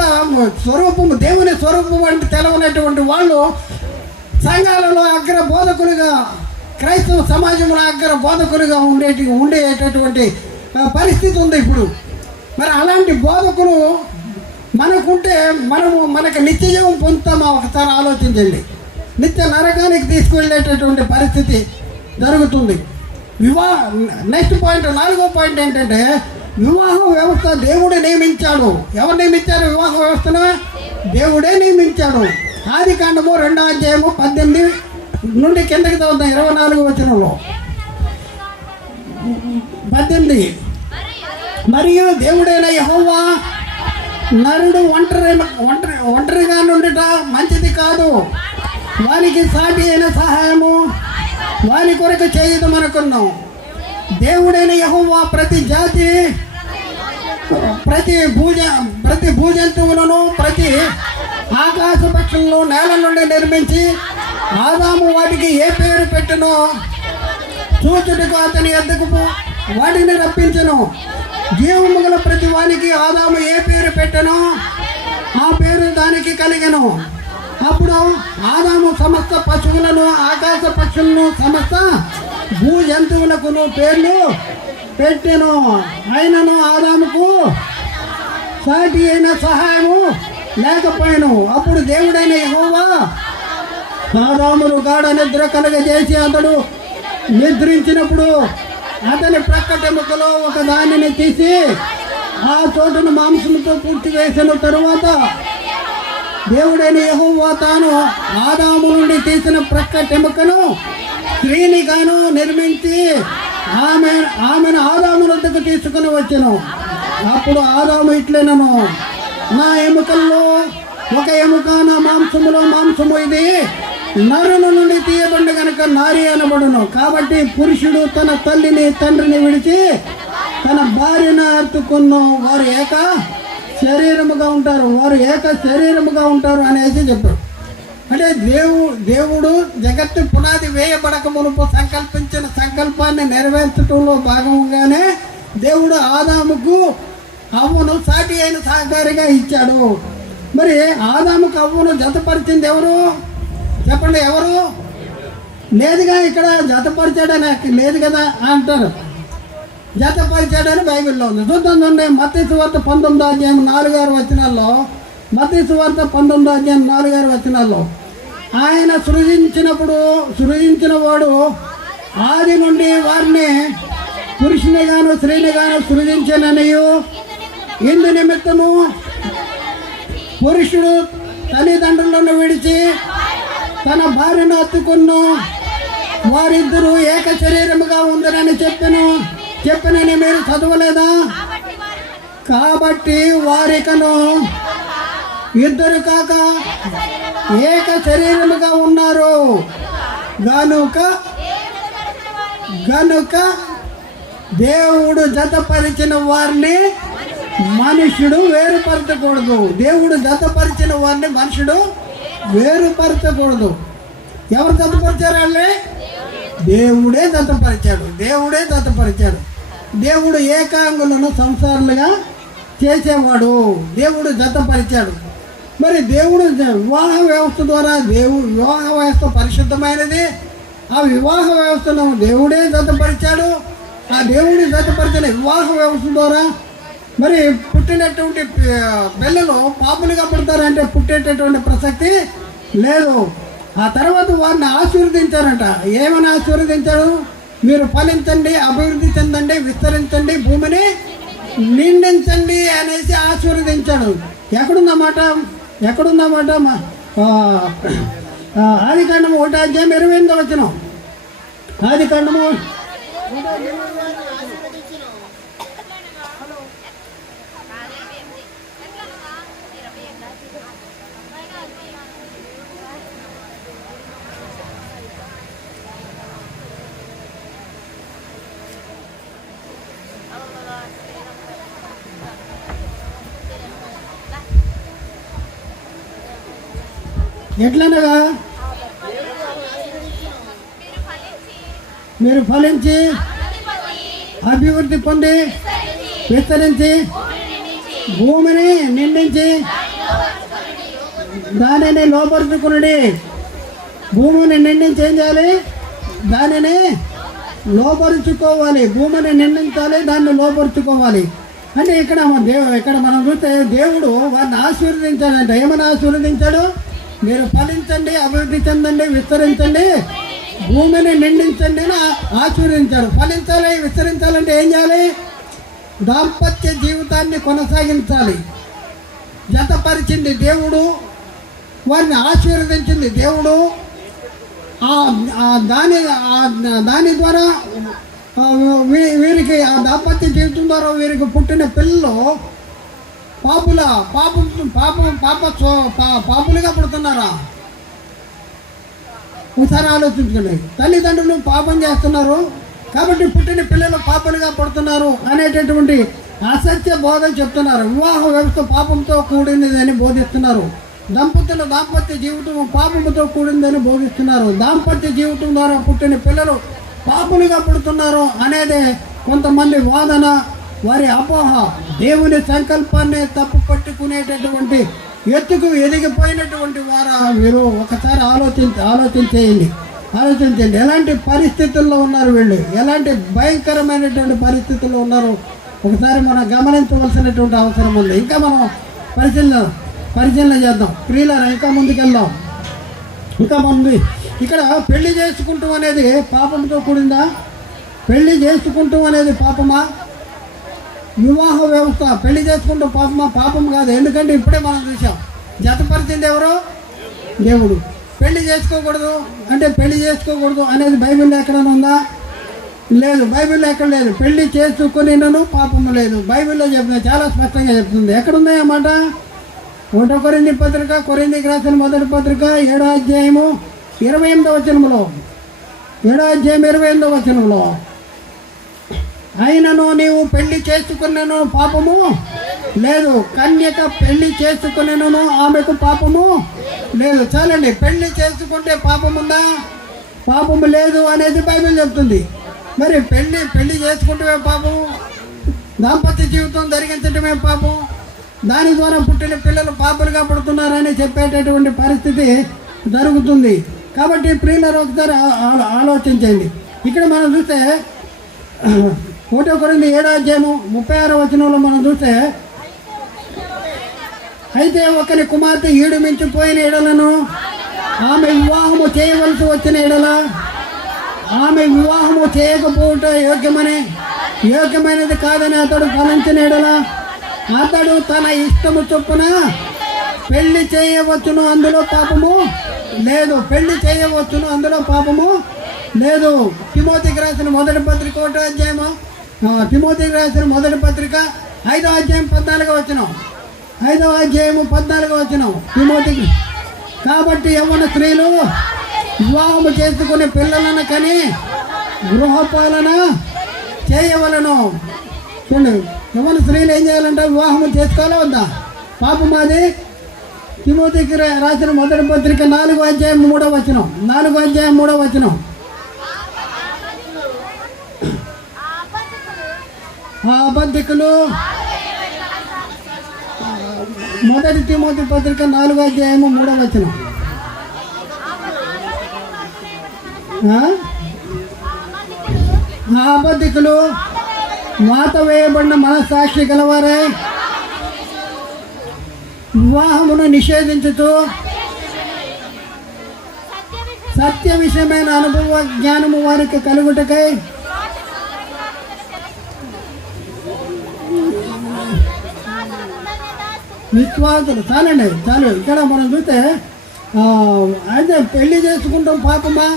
స్వరూపము. దేవుని స్వరూపం అంటే తెలవనటువంటి వాళ్ళు సంఘాలలో అగ్ర బోధకులుగా, క్రైస్తవ సమాజంలో అగ్ర బోధకులుగా ఉండేటటువంటి పరిస్థితి ఉంది ఇప్పుడు. మరి అలాంటి బోధకులు మనకుంటే మనకు నిత్యజీవం పొందుతామా? ఒకసారి ఆలోచించండి. నిత్య నరకానికి తీసుకువెళ్ళేటటువంటి పరిస్థితి జరుగుతుంది. నెక్స్ట్ పాయింట్, 4వ పాయింట్ ఏంటంటే వివాహ వ్యవస్థ దేవుడే నియమించాడు. ఎవరు నియమించారు వివాహ వ్యవస్థను? దేవుడే నియమించాడు. ఆదికాండము 2వ అధ్యాయము 18 నుండి కిందకి చదువుతాం. 24వ వచనంలో 18. మరియు దేవుడైన యెహోవా నరుడు ఒంటరిగా నుండిట మంచిది కాదు, వానికి సాటి అయిన సహాయము వాని కొరకు చేయదమనుకున్నాం. దేవుడైన యెహోవా ప్రతి జాతి, ప్రతి భూజంతువులను, ప్రతి ఆకాశ పక్షులను నేల నుండి నిర్మించి ఆదాము వాటికి ఏ పేరు పెట్టెనో చూచుటకు అతని ఎద్దకు వాటిని రప్పించెను. జీవము గల ప్రతి వానికి ఆదాము ఏ పేరు పెట్టెనో ఆ పేరు దానికి కలిగెను. అప్పుడు ఆదాము సమస్త పశువులను, ఆకాశ పక్షులను, సమస్త భూ జంతువులకు పేర్లు పెట్టెను. అయినను ఆదాముకు సాటి అయిన సహాయము లేకపోయాను. అప్పుడు దేవుడైన యెహోవా ఆదామును గాఢ నిద్ర కలగజేసి అతడు నిద్రించినప్పుడు అతని ప్రక్కటెముకలో ఒక దానిని తీసి ఆ చోటును మాంసంతో పూడ్చివేసిన తరువాత దేవుడైన యెహోవా తాను ఆదాము నుండి తీసిన ప్రక్కటెముకను స్త్రీనిగాను నిర్మించి ఆమెను ఆదాము వద్దకు తీసుకుని వచ్చెను. అప్పుడు ఆదాము ఇట్లనెను, నా ఎముకల్లో ఒక ఎముక, నా మాంసములో మాంసము ఇది నరుని నుండి తీయబడి కనుక నారి అనబడును. కాబట్టి పురుషుడు తన తల్లిని తండ్రిని విడిచి తన భార్యను హత్తుకున్న వారు ఏక శరీరముగా ఉంటారు అనేసి చెప్పారు. అంటే దేవుడు జగత్తు పునాది వేయబడక మునుపు సంకల్పించిన సంకల్పాన్ని నెరవేర్చడంలో భాగంగానే దేవుడు ఆదాముకు అవ్వను సాటి అయిన సహకారిగా ఇచ్చాడు. మరి ఆదాముకు అవ్వను జతపరిచింది ఎవరు? చెప్పండి, ఎవరు? లేదుగా, ఇక్కడ జతపరిచాడని లేదు కదా అంటారు. జతపరిచాడని బైబిల్లో ఉంది. చూద్దాం. మత్తయి సువార్త 19వ అధ్యాయం 4-6 వచనాల్లో, మత్తయి సువార్త 19వ అధ్యాయం 4-6 వచనాల్లో ఆయన సృజించిన వాడు ఆది నుండి వారిని పురుషుని గాను స్త్రీని గాను సృజించననియు, ఇందు నిమిత్తము పురుషుడు తల్లిదండ్రులను విడిచి తన భార్యను హత్తుకున్న వారిద్దరూ ఏక శరీరముగా ఉందరని చెప్పనని మీరు చదవలేదా? కాబట్టి వారికను ఇద్దరు కాక ఏక శరీరముగా ఉన్నారు గనుక దేవుడు జతపరిచిన వారిని మనుషుడు వేరుపరచకూడదు. దేవుడు జతపరిచిన వారిని మనుషుడు వేరుపరచకూడదు. ఎవరు జతపరిచారు? వాళ్ళే దేవుడే జతపరిచాడు. దేవుడు ఏకాంగులను సంసారులుగా చేసేవాడు. దేవుడు జతపరిచాడు. మరి దేవుడు వివాహ వ్యవస్థ ద్వారా వివాహ వ్యవస్థ పరిశుద్ధమైనది. ఆ వివాహ వ్యవస్థను దేవుడే జతపరిచాడు. ఆ దేవుడు జతపరిచిన వివాహ వ్యవస్థ ద్వారా మరి పుట్టినటువంటి పిల్లలు పాపులుగా పుడతారంటే పుట్టేటటువంటి ప్రసక్తి లేదు. ఆ తర్వాత వారిని ఆశీర్వదించారంట. ఏమని ఆశీర్వదించారు? మీరు ఫలించండి, అభివృద్ధి చెందండి, విస్తరించండి, భూమిని నిండించండి అనేసి ఆశీర్వదించాడు. ఎక్కడుందన్నమాట? ఆదికాండము 1:28 ఆదికాండము ఎట్లనగా మీరు ఫలించి అభివృద్ధి పొంది విస్తరించి భూమిని నిండించి దానిని లోపరుచుకుని. భూమిని నిండించి ఏం చేయాలి? దానిని లోపరుచుకోవాలి. భూమిని నిండించాలి, దాన్ని లోపరుచుకోవాలి. అంటే ఇక్కడ మనం చూస్తే దేవుడు వారిని ఆశీర్వదించాడంట. ఏమని ఆశీర్వదించాడు? మీరు ఫలించండి, అభివృద్ధి చెందండి, విస్తరించండి, భూమిని నిండించండి అని ఆశీర్వదించాడు. ఫలించాలి, విస్తరించాలంటే ఏం చేయాలి? దాంపత్య జీవితాన్ని కొనసాగించాలి. జతపరిచింది దేవుడు, వారిని ఆశీర్వదించింది దేవుడు. దాని ద్వారా వీరికి ఆ దాంపత్య జీవితం ద్వారా వీరికి పుట్టిన పిల్లలు పాపులుగా పుడుతున్నారా? ఒకసారి ఆలోచించుకోండి. తల్లిదండ్రులు పాపం చేస్తున్నారు కాబట్టి పుట్టిన పిల్లలు పాపులుగా పుడుతున్నారు అనేటటువంటి అసత్య బోధ చెప్తున్నారు. వివాహ వ్యవస్థ పాపంతో కూడినదని బోధిస్తున్నారు. దాంపత్య జీవితం పాపంతో కూడిందని బోధిస్తున్నారు. దాంపత్య జీవితం ద్వారా పుట్టిన పిల్లలు పాపులుగా పుడుతున్నారు అనేది కొంతమంది వాదన, వారి అపోహ. దేవుని సంకల్పాన్ని తప్పు పట్టుకునేటటువంటి ఎత్తుకు ఎదిగిపోయినటువంటి వారు వీరు ఒకసారి ఆలోచించేయండి. ఎలాంటి పరిస్థితుల్లో ఉన్నారు వీళ్ళు, ఎలాంటి భయంకరమైనటువంటి పరిస్థితుల్లో ఉన్నారు ఒకసారి మనం గమనించవలసినటువంటి అవసరం ఉంది. ఇంకా మనం పరిశీలన చేద్దాం. ప్రియులారా, ఇంకా ముందుకెళ్దాం. ఇంకా ముందు ఇక్కడ పెళ్లి చేసుకుంటూ అనేది పాపంతో కూడిందా? పెళ్లి చేసుకుంటూ అనేది పాపమా? వివాహ వ్యవస్థ పెళ్లి చేసుకుంటూ పాపమా? పాపం కాదు. ఎందుకంటే ఇప్పుడే మనం చూసాం, జతపరిచింది ఎవరో? దేవుడు. పెళ్లి చేసుకోకూడదు అంటే పెళ్లి చేసుకోకూడదు అనేది బైబిల్లో ఎక్కడైనా ఉందా? లేదు, బైబిల్లో ఎక్కడ లేదు. పెళ్లి చేసుకునేనను పాపము లేదు. బైబిల్లో చెప్తుంది, చాలా స్పష్టంగా చెప్తుంది. ఎక్కడున్నాయి అన్నమాట? 1 కొరింథీ పత్రిక, కొరింథీకి రాసిన 1వ పత్రిక 7వ అధ్యాయము 28వ వచనంలో, 7వ అధ్యాయం 28వ వచనంలో, అయినను నీవు పెళ్లి చేసుకున్నాను పాపము లేదు, కన్యక పెళ్లి చేసుకునేను ఆమెకు పాపము లేదు. చాలండి. పెళ్లి చేసుకుంటే పాపం ఉందా? పాపము లేదు అనేది బైబిల్ చెప్తుంది. మరి పెళ్లి చేసుకుంటమే పాపం, దాంపత్య జీవితం జరిగించడమే పాపం, దాని ద్వారా పుట్టిన పిల్లలు పాపలుగా పుడుతున్నారని చెప్పేటటువంటి పరిస్థితి జరుగుతుంది. కాబట్టి ప్రియులారా, ఒకసారి ఆలోచించండి. ఇక్కడ మనం చూస్తే 1 కొరింథీ 7వ అధ్యాయము 36వ వచనంలో మనం చూస్తే, అయితే ఒకరి కుమార్తె ఈడు మించిపోయిన ఎడలను ఆమె వివాహము చేయవలసి వచ్చిన ఎడల ఆమె వివాహము చేయకపోవట యోగ్యమైనది కాదని అతడు ఫలించిన ఎడల అతడు తన ఇష్టము చొప్పున పెళ్లి చేయవచ్చును, అందులో పాపము లేదు. పెళ్లి చేయవచ్చును, అందులో పాపము లేదు. తిమోతికి రాసిన 1వ పత్రిక 1వ అధ్యాయము, తిమోతికి రాసిన 1వ పత్రిక 5వ అధ్యాయం 14వ వచనం, 5వ అధ్యాయము 14వ వచనం తిమోతికి. కాబట్టి యవ్వన స్త్రీలు వివాహము చేసుకునే పిల్లలను కని గృహపాలన చేయవలను. చూడండి, యవ్వన స్త్రీలు ఏం చేయాలంటే వివాహం చేసుకోవాలా వద్దా? పాపం అది. తిమోతికి రాసిన మొదటి పత్రిక 4వ అధ్యాయం 3వ వచనం. 4వ అధ్యాయం 3వ వచనం. ఆ అబద్ధికులు మొదటి తిమోతి పత్రిక 4వ అధ్యాయము 3వ వచనం. ఆ అబద్ధికులు వాత వేయబడిన మనస్సాక్షి గలవారే వివాహమును నిషేధించుతూ సత్య విషయమైన అనుభవ జ్ఞానము వారికి కలుగుటకై విశ్వాసులు. చాలు. ఇక్కడ మనం చూస్తే అయితే పెళ్లి చేసుకుంటాం పాపమా?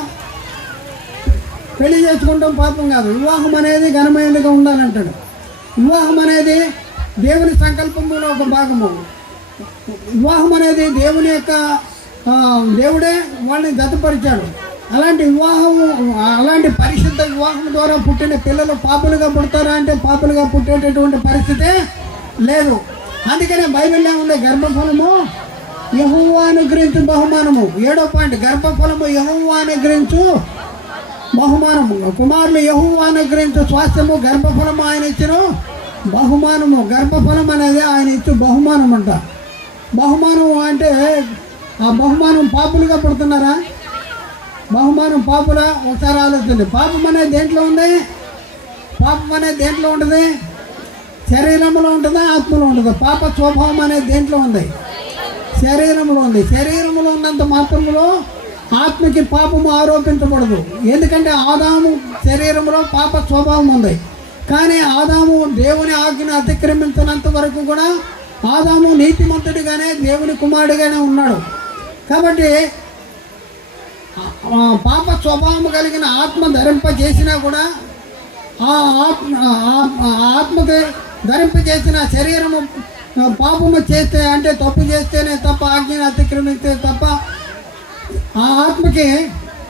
పెళ్లి చేసుకుంటాం పాపం కాదు. వివాహం అనేది ఘనమైనదిగా ఉండాలంటాడు. వివాహం అనేది దేవుని సంకల్పంలో ఒక భాగము. వివాహం అనేది దేవుని యొక్క దేవుడే వాళ్ళని జతపరిచాడు. అలాంటి వివాహము, అలాంటి పరిశుద్ధ వివాహం ద్వారా పుట్టిన పిల్లలు పాపులుగా పుడతారా అంటే పాపులుగా పుట్టేటటువంటి పరిస్థితే లేదు. అందుకనే బైబిల్లో ఉండే గర్భఫలము యెహోవా అనుగ్రహించు బహుమానము. 7వ పాయింట్, గర్భఫలము యెహోవా అనుగ్రహించు బహుమానము. కుమారులు యెహోవా అనుగ్రహించు స్వాస్థ్యము, గర్భఫలము ఆయన ఇచ్చిన బహుమానము. గర్భఫలం అనేది ఆయన ఇచ్చు బహుమానం అంట. బహుమానం అంటే ఆ బహుమానం పాపులుగా పుడుతున్నారా? బహుమానం పాపులా? ఒకసారి ఆలోచించండి. పాపం అనేది దేంట్లో ఉంది? పాపం అనేది దేంట్లో ఉంటుంది? శరీరంలో ఉంటుందా, ఆత్మలో ఉంటుందా? పాప స్వభావం అనేది దేంట్లో ఉంది? శరీరంలో ఉంది. శరీరంలో ఉన్నంత మాత్రంలో ఆత్మకి పాపము ఆరోపించకూడదు. ఎందుకంటే ఆదాము శరీరంలో పాప స్వభావం ఉంది. కానీ ఆదాము దేవుని ఆజ్ఞను అతిక్రమించినంత వరకు కూడా ఆదాము నీతిమంతుడిగానే దేవుని కుమారుడిగానే ఉన్నాడు. కాబట్టి పాప స్వభావం కలిగిన ఆత్మ ధరింపజేసినా కూడా ఆ ఆత్మకి ధరింపజేసిన శరీరము పాపము చేస్తే అంటే తప్పు చేస్తేనే తప్ప, ఆజ్ఞను అతిక్రమిస్తే తప్ప ఆ ఆత్మకి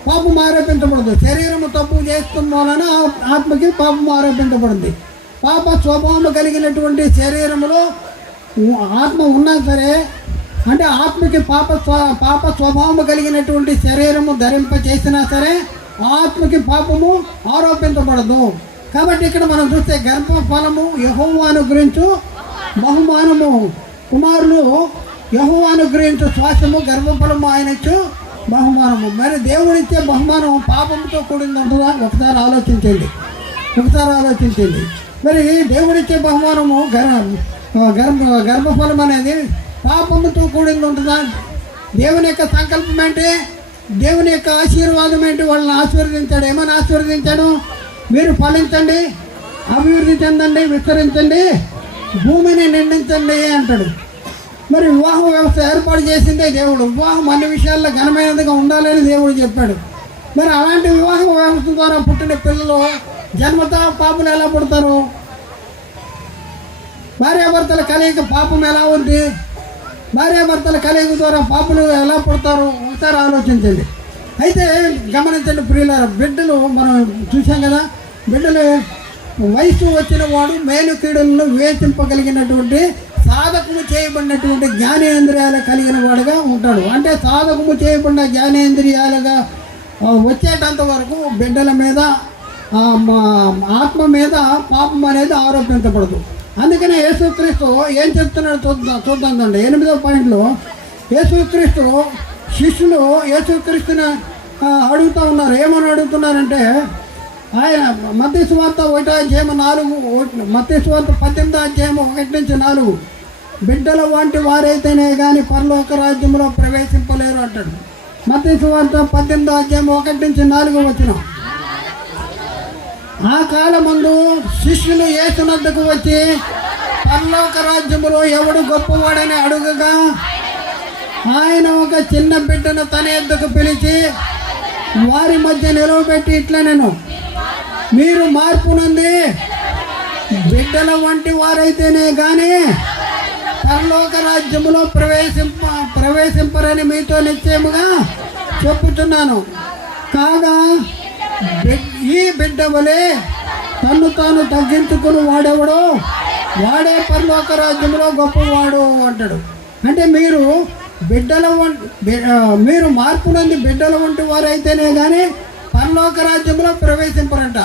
పాపం ఆరోపించబడదు. శరీరము తప్పు చేస్తున్న వలన ఆత్మకి పాపం ఆరోపించబడింది. పాప స్వభావం కలిగినటువంటి శరీరములో ఆత్మ ఉన్నా సరే, అంటే ఆత్మకి పాప స్వభావం కలిగినటువంటి శరీరము ధరింప చేసినా సరే ఆత్మకి పాపము ఆరోపించబడదు. కాబట్టి ఇక్కడ మనం చూస్తే గర్భఫలము యెహోవా అనుగ్రహించు బహుమానము. కుమారులు యెహోవా అనుగ్రహించు స్వాస్థ్యము, గర్భఫలము ఆయన ఇచ్చు బహుమానము. మరి దేవుడిచ్చే బహుమానం పాపంతో కూడింది ఉంటుందా? ఒకసారి ఆలోచించండి. మరి దేవుడిచ్చే బహుమానము గర్భఫలం అనేది పాపముతో కూడింది ఉంటుందా? దేవుని యొక్క సంకల్పం ఏంటి? దేవుని యొక్క ఆశీర్వాదం ఏంటి? వాళ్ళని ఆశీర్వదించాడు. ఏమని ఆశీర్వదించాడు? మీరు ఫలించండి, అభివృద్ధి చెందండి, విస్తరించండి, భూమిని నిండించండి అంటాడు. మరి వివాహ వ్యవస్థ ఏర్పాటు చేసిందే దేవుడు. వివాహం అన్ని విషయాల్లో ఘనమైనదిగా ఉండాలని దేవుడు చెప్పాడు. మరి అలాంటి వివాహ వ్యవస్థ ద్వారా పుట్టిన పిల్లలు జన్మతా పాపులు ఎలా పుడతారు? భార్యాభర్తల కలయిక పాపం ఎలా ఉంది? భార్యాభర్తల కలయిక ద్వారా పాపులు ఎలా పుడతారు? ఒకసారి ఆలోచించండి. అయితే గమనించండి ప్రియులారా, బిడ్డలు మనం చూసాం కదా, బిడ్డలు వయసు వచ్చిన వాడు మేలు కీడులను వివేచింపగలిగినటువంటి సాధకము చేయబడినటువంటి జ్ఞానేంద్రియాలు కలిగిన వాడుగా ఉంటాడు. అంటే సాధకము చేయబడిన జ్ఞానేంద్రియాలుగా వచ్చేటంత వరకు బిడ్డల మీద ఆత్మ మీద పాపం అనేది ఆరోపించబడదు. అందుకనే యేసుక్రీస్తు ఏం చెప్తున్నాడు చూద్దామండి. 8వ పాయింట్లో యేసుక్రీస్తు శిష్యులు యేసుక్రీస్తుని అడుగుతూ ఉన్నారు. ఏమని అడుగుతున్నారంటే, ఆయన మత్తయి సువార్త 1:4, మత్తయి సువార్త 18:1-4 బిడ్డల వంటి వారైతేనే కానీ పరలోక రాజ్యంలో ప్రవేశింపలేరు అంటాడు. మత్తయి సువార్త 18:1-4 ఆ కాలమందు శిష్యులు యేసునద్దకు వచ్చి పరలోక రాజ్యములో ఎవడు గొప్పవాడని అడుగగా ఆయన ఒక చిన్న బిడ్డను తన యొద్దకు పిలిచి వారి మధ్య నిలవబెట్టి ఇట్లా, నేను మీరు మార్పు నుండి బిడ్డల వంటి వారైతేనే కానీ పరలోక రాజ్యములో ప్రవేశింపరని మీతో నిశ్చయముగా చెప్పుతున్నాను. కాగా ఈ బిడ్డ వలె తన్ను తాను తగ్గించుకుని వాడెవడో వాడే పరలోక రాజ్యంలో గొప్పవాడు అంటాడు. అంటే మీరు మార్పు నంది బిడ్డల వంటి వారు అయితేనే కానీ పరలోక రాజ్యంలో ప్రవేశింపరంట.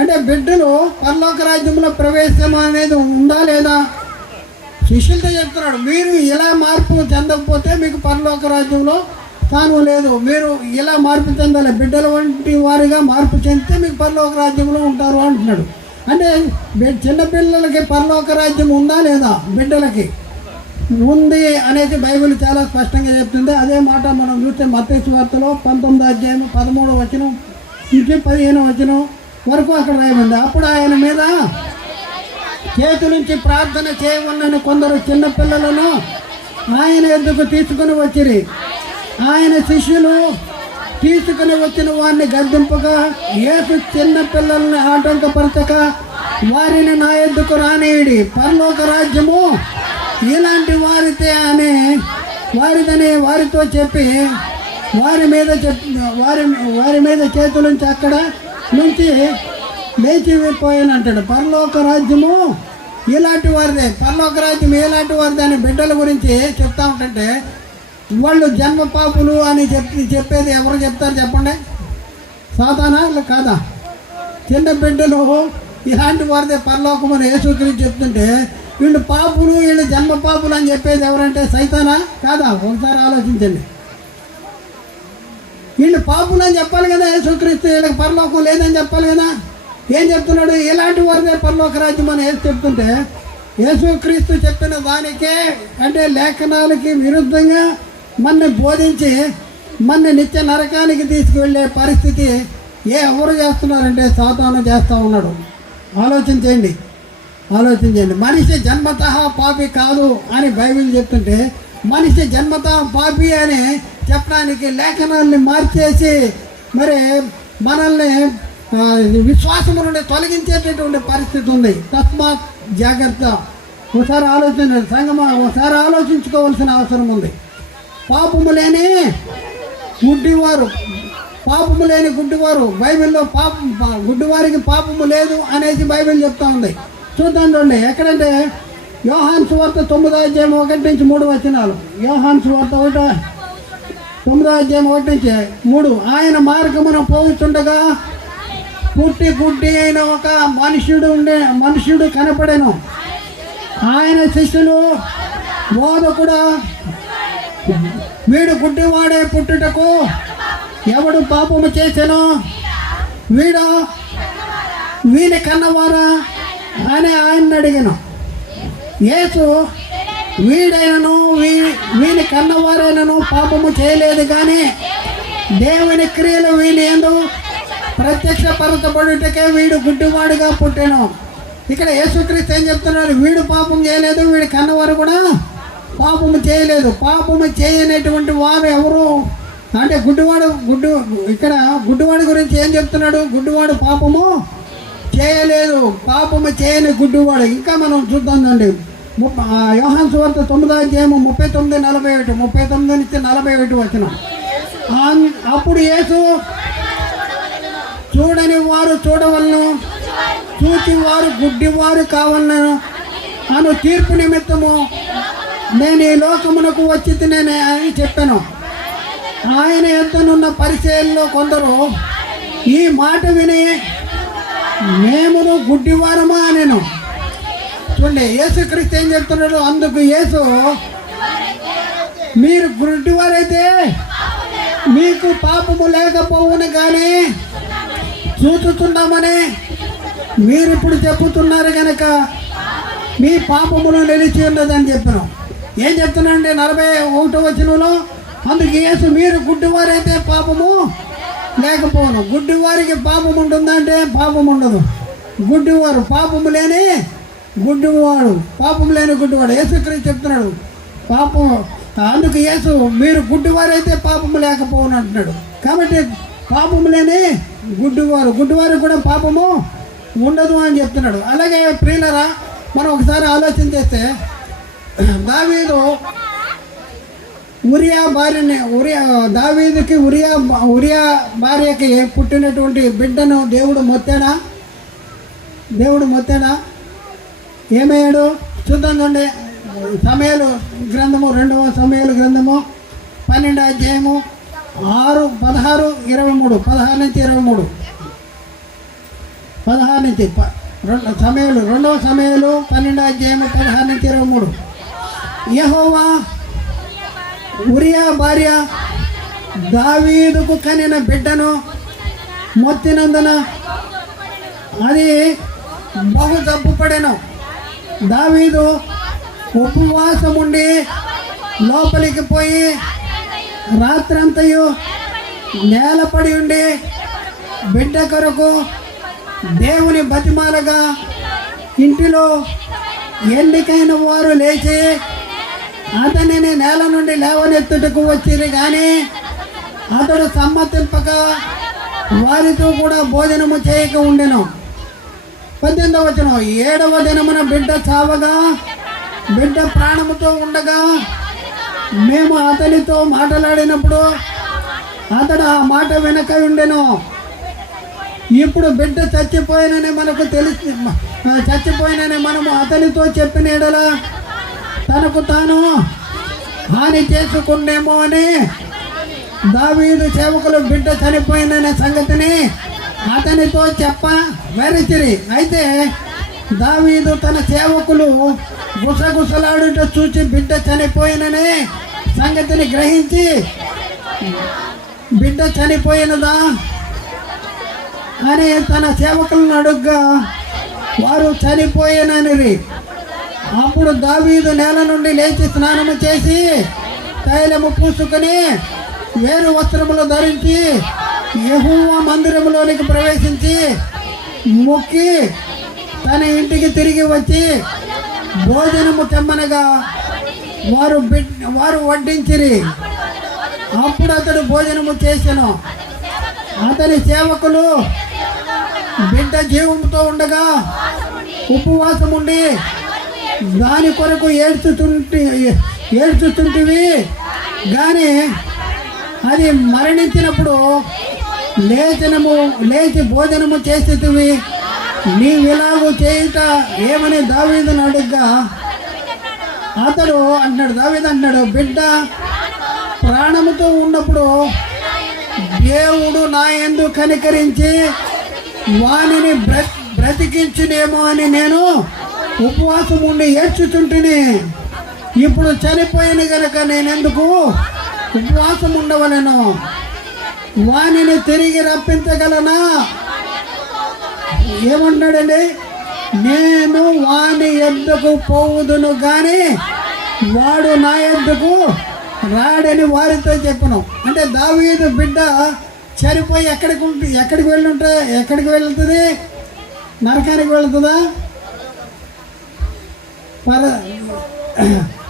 అంటే బిడ్డలు పరలోక రాజ్యంలో ప్రవేశం అనేది ఉందా లేదా? శిష్యులతో చెప్తున్నాడు, మీరు ఇలా మార్పు చెందకపోతే మీకు పరలోక రాజ్యంలో స్థానం లేదు. మీరు ఇలా మార్పు చెందాలి, బిడ్డల వంటి వారిగా మార్పు చెందితే మీకు పరలోక రాజ్యంలో ఉంటారు అంటున్నాడు. అంటే చిన్నపిల్లలకి పరలోక రాజ్యం ఉందా లేదా? బిడ్డలకి ఉంది అనేది బైబిల్ చాలా స్పష్టంగా చెప్తుంది. అదే మాట మనం చూస్తే మత్తయి సువార్తలో 19వ అధ్యాయం 13వ వచనం నుంచి 15వ వచనం వరకు అక్కడ రాయబడింది. అప్పుడు ఆయన మీద చేతుల నుంచి ప్రార్థన చేయవలనని కొందరు చిన్నపిల్లలను ఆయన ఎద్దుకు తీసుకుని వచ్చిరి. ఆయన శిష్యులు తీసుకుని వచ్చిన వారిని గద్దింపగా, యేసు చిన్న పిల్లల్ని ఆటంకపరచక వారిని నా ఎద్దుకు రానియడి, పరలోక రాజ్యము ఇలాంటి వారిదని వారితో చెప్పి వారి మీద చేతులుంచి అక్కడ నుంచి లేచిపోయానంటాడు. పరలోక రాజ్యము ఇలాంటి వారిదే, పరలోక రాజ్యం ఇలాంటి వారిదే అని బిడ్డల గురించి చెప్తా ఉంటుంటే వాళ్ళు జన్మ పాపులు అని చెప్పేది ఎవరు చెప్తారు చెప్పండి? సాతానా కాదా? చిన్న బిడ్డలు ఇలాంటి వారిదే పరలోకం అని యేసుక్రీస్తు చెప్తుంటే వీళ్ళు పాపులు, వీళ్ళు జన్మ పాపులు అని చెప్పేది ఎవరంటే సైతానా కాదా? ఒకసారి ఆలోచించండి. వీళ్ళు పాపులు అని చెప్పాలి కదా యేసుక్రీస్తు, వీళ్ళకి పరలోకం లేదని చెప్పాలి కదా. ఏం చెప్తున్నాడు? ఇలాంటి వారిదే పరలోక రాజ్యం అని చెప్తుంటే యేసుక్రీస్తు చెప్పిన దానికే అంటే లేఖనాలకి విరుద్ధంగా మన బోధించి మన నిత్య నరకానికి తీసుకువెళ్ళే పరిస్థితి ఎవరు చేస్తున్నారంటే సాతాను చేస్తూ ఉన్నాడు. ఆలోచించండి. మనిషి జన్మతః పాపి కాదు అని బైబిల్ చెప్తుంటే మనిషి జన్మతః పాపి అని చెప్పడానికి లేఖనాల్ని మార్చేసి మరి మనల్ని విశ్వాసము నుండి తొలగించేటటువంటి పరిస్థితి ఉంది. తస్మాత్ జాగ్రత్త. ఒకసారి ఆలోచించండి సంగమా, ఒకసారి ఆలోచించుకోవాల్సిన అవసరం ఉంది. పాపము లేని గుడ్డివారు బైబిల్లో గుడ్డివారికి పాపము లేదు అనేసి బైబిల్ చెప్తా ఉంది. చూద్దాం చూడండి. ఎక్కడంటే యోహాను సువార్త 9వ అధ్యాయం 1 నుంచి 3 వచనాలు. యోహాను సువార్త 9వ అధ్యాయం 1 నుంచి 3. ఆయన మార్గమున పోతుండగా గుడ్డి అయిన ఒక మనుష్యుడు కనపడెను. ఆయన శిష్యులు, బోధకుడా, వీడు గుడ్డివాడే పుట్టుటకు ఎవడు పాపము చేశానో వీని కన్నవారా అని ఆయన్ని అడిగాను. యేసు, వీడైనను వీని కన్నవారైనను పాపము చేయలేదు, కానీ దేవుని క్రియలు వీని యందు ప్రత్యక్షపరచబడుటకే వీడు గుడ్డివాడిగా పుట్టాను. ఇక్కడ యేసుక్రీస్తు ఏం చెప్తున్నారు? వీడు పాపం చేయలేదు, వీడి కన్నవారు కూడా పాపము చేయలేదు. పాపము చేయనటువంటి వారు ఎవరు అంటే ఇక్కడ గుడ్డివాడి గురించి ఏం చెప్తున్నాడు? గుడ్డివాడు పాపము చేయలేదు, పాపము చేయని గుడ్డివాడు. ఇంకా మనం చూద్దామండి. యోహాను సువార్త 9వ అధ్యాయం 39 నుంచి 41 వచనం. అప్పుడు యేసు, చూడని వారు చూడవలను, చూచి వారు గుడ్డివారు కావాలను అను తీర్పు నిమిత్తము నేను ఈ లోకమునకు వచ్చి తినే అని చెప్పాను. ఆయన యొద్దనున్న పరిచయంలో కొందరు ఈ మాట విని, మేమును గుడ్డివారమా అనేను. చూడండి, యేసుక్రీస్తు ఏం చెప్తున్నాడు? అందుకు యేసు, మీరు గుడ్డివారైతే మీకు పాపము లేకపోవును, కానీ చూచుతున్నామని మీరు ఇప్పుడు చెప్పుతున్నారు కనుక మీ పాపమును నిలిచి ఉన్నదని చెప్పాను. ఏం చెప్తున్నానండి 41వ వచనంలో? అందుకు యేసు, మీరు గుడ్డివారైతే పాపము లేకపోను. గుడ్డివారికి పాపం ఉంటుందంటే పాపం ఉండదు. గుడ్డివారు పాపము లేని గుడ్డివాడు యేసుక్రీస్తు చెప్తున్నాడు పాపం. అందుకు యేసు, మీరు గుడ్డివారైతే పాపము లేకపోను అంటున్నాడు. కాబట్టి పాపము లేని గుడ్డివారు కూడా పాపము ఉండదు అని చెప్తున్నాడు. అలాగే ప్రియులరా, మనం ఒకసారి ఆలోచన చేస్తే దావీదు దావీదుకి ఉరియా భార్యకి పుట్టినటువంటి బిడ్డను దేవుడు మొత్తాడా? ఏమయ్యాడు చూద్దాం చూడండి. సమయాలు గ్రంథము 2వ సమయాలు గ్రంథము 12వ అధ్యాయము 6, 16, 23, 16 నుంచి 23, 16 నుంచి సమయాలు 2వ సమయాలు 12వ అధ్యాయము 16 నుంచి 23. యెహోవా ఉరియా భార్య దావీదుకు కనిన బిడ్డను మొత్తినందున అది బహు జబ్బుపడెను. దావీదు ఉపవాసం ఉండి లోపలికి పోయి రాత్రంతయు నేలపడి ఉండి బిడ్డ కొరకు దేవుని బతిమాలగా ఇంటిలో ఎన్నికైన వారు లేచి అతనిని నేల నుండి లేవనెత్తుటకు వచ్చిరి, కానీ అతడు సమ్మతింపక వారితో కూడా భోజనము చేయక ఉండెను. 18వ వచనం. 7వ దినమున బిడ్డ చావగా బిడ్డ ప్రాణముతో ఉండగా మేము అతనితో మాట్లాడినప్పుడు అతడు ఆ మాట వెనక ఉండెను. ఇప్పుడు బిడ్డ చచ్చిపోయినని మనము అతనితో చెప్పిన ఎడల తనకు తాను హాని చేసుకుందేమో అని దావీదు సేవకులు బిడ్డ చనిపోయిందనే సంగతిని అతనితో వెరచిరి. అయితే దావీదు తన సేవకులు గుసగుసలాడుట చూసి బిడ్డ చనిపోయిననే సంగతిని గ్రహించి బిడ్డ చనిపోయినదా అని తన సేవకులను అడుగ్గా వారు చనిపోయిననిరి. అప్పుడు దావీదు నేల నుండి లేచి స్నానము చేసి తైలము పూసుకొని వేరు వస్త్రములు ధరించి యెహోవా మందిరములోనికి ప్రవేశించి మొక్కి తన ఇంటికి తిరిగి వచ్చి భోజనము తెమ్మనగా వారు వడ్డించిరి. అప్పుడు అతడు భోజనము చేసెను. అతని సేవకులు బిడ్డ జీవంతో ఉండగా ఉపవాసం ఉండి దాని కొరకు ఏడ్చుతుంటివి, కానీ అది మరణించినప్పుడు లేచి భోజనము చేసేటివి, నీవిలాగూ చేయుట ఏమని దావీదును అడుగ్గా దావీదు అంటున్నాడు, బిడ్డ ప్రాణముతో ఉన్నప్పుడు దేవుడు నా యందు కనికరించి వానిని బ్రతికించునేమో అని నేను ఉపవాసం ఉండి ఏడ్చుతుంటిని. ఇప్పుడు చనిపోయిన గనక నేనెందుకు ఉపవాసం ఉండవలను? వానిని తిరిగి రప్పించగలనా? ఏమంటున్నాడండి? నేను వాని ఎద్దుకు పోవుదును కానీ వాడు నా ఎద్దుకు రాడని వారితో చెప్పను. అంటే దావీదు బిడ్డ చనిపోయి ఎక్కడికి వెళ్తుంది? నరకానికి వెళ్తుందా?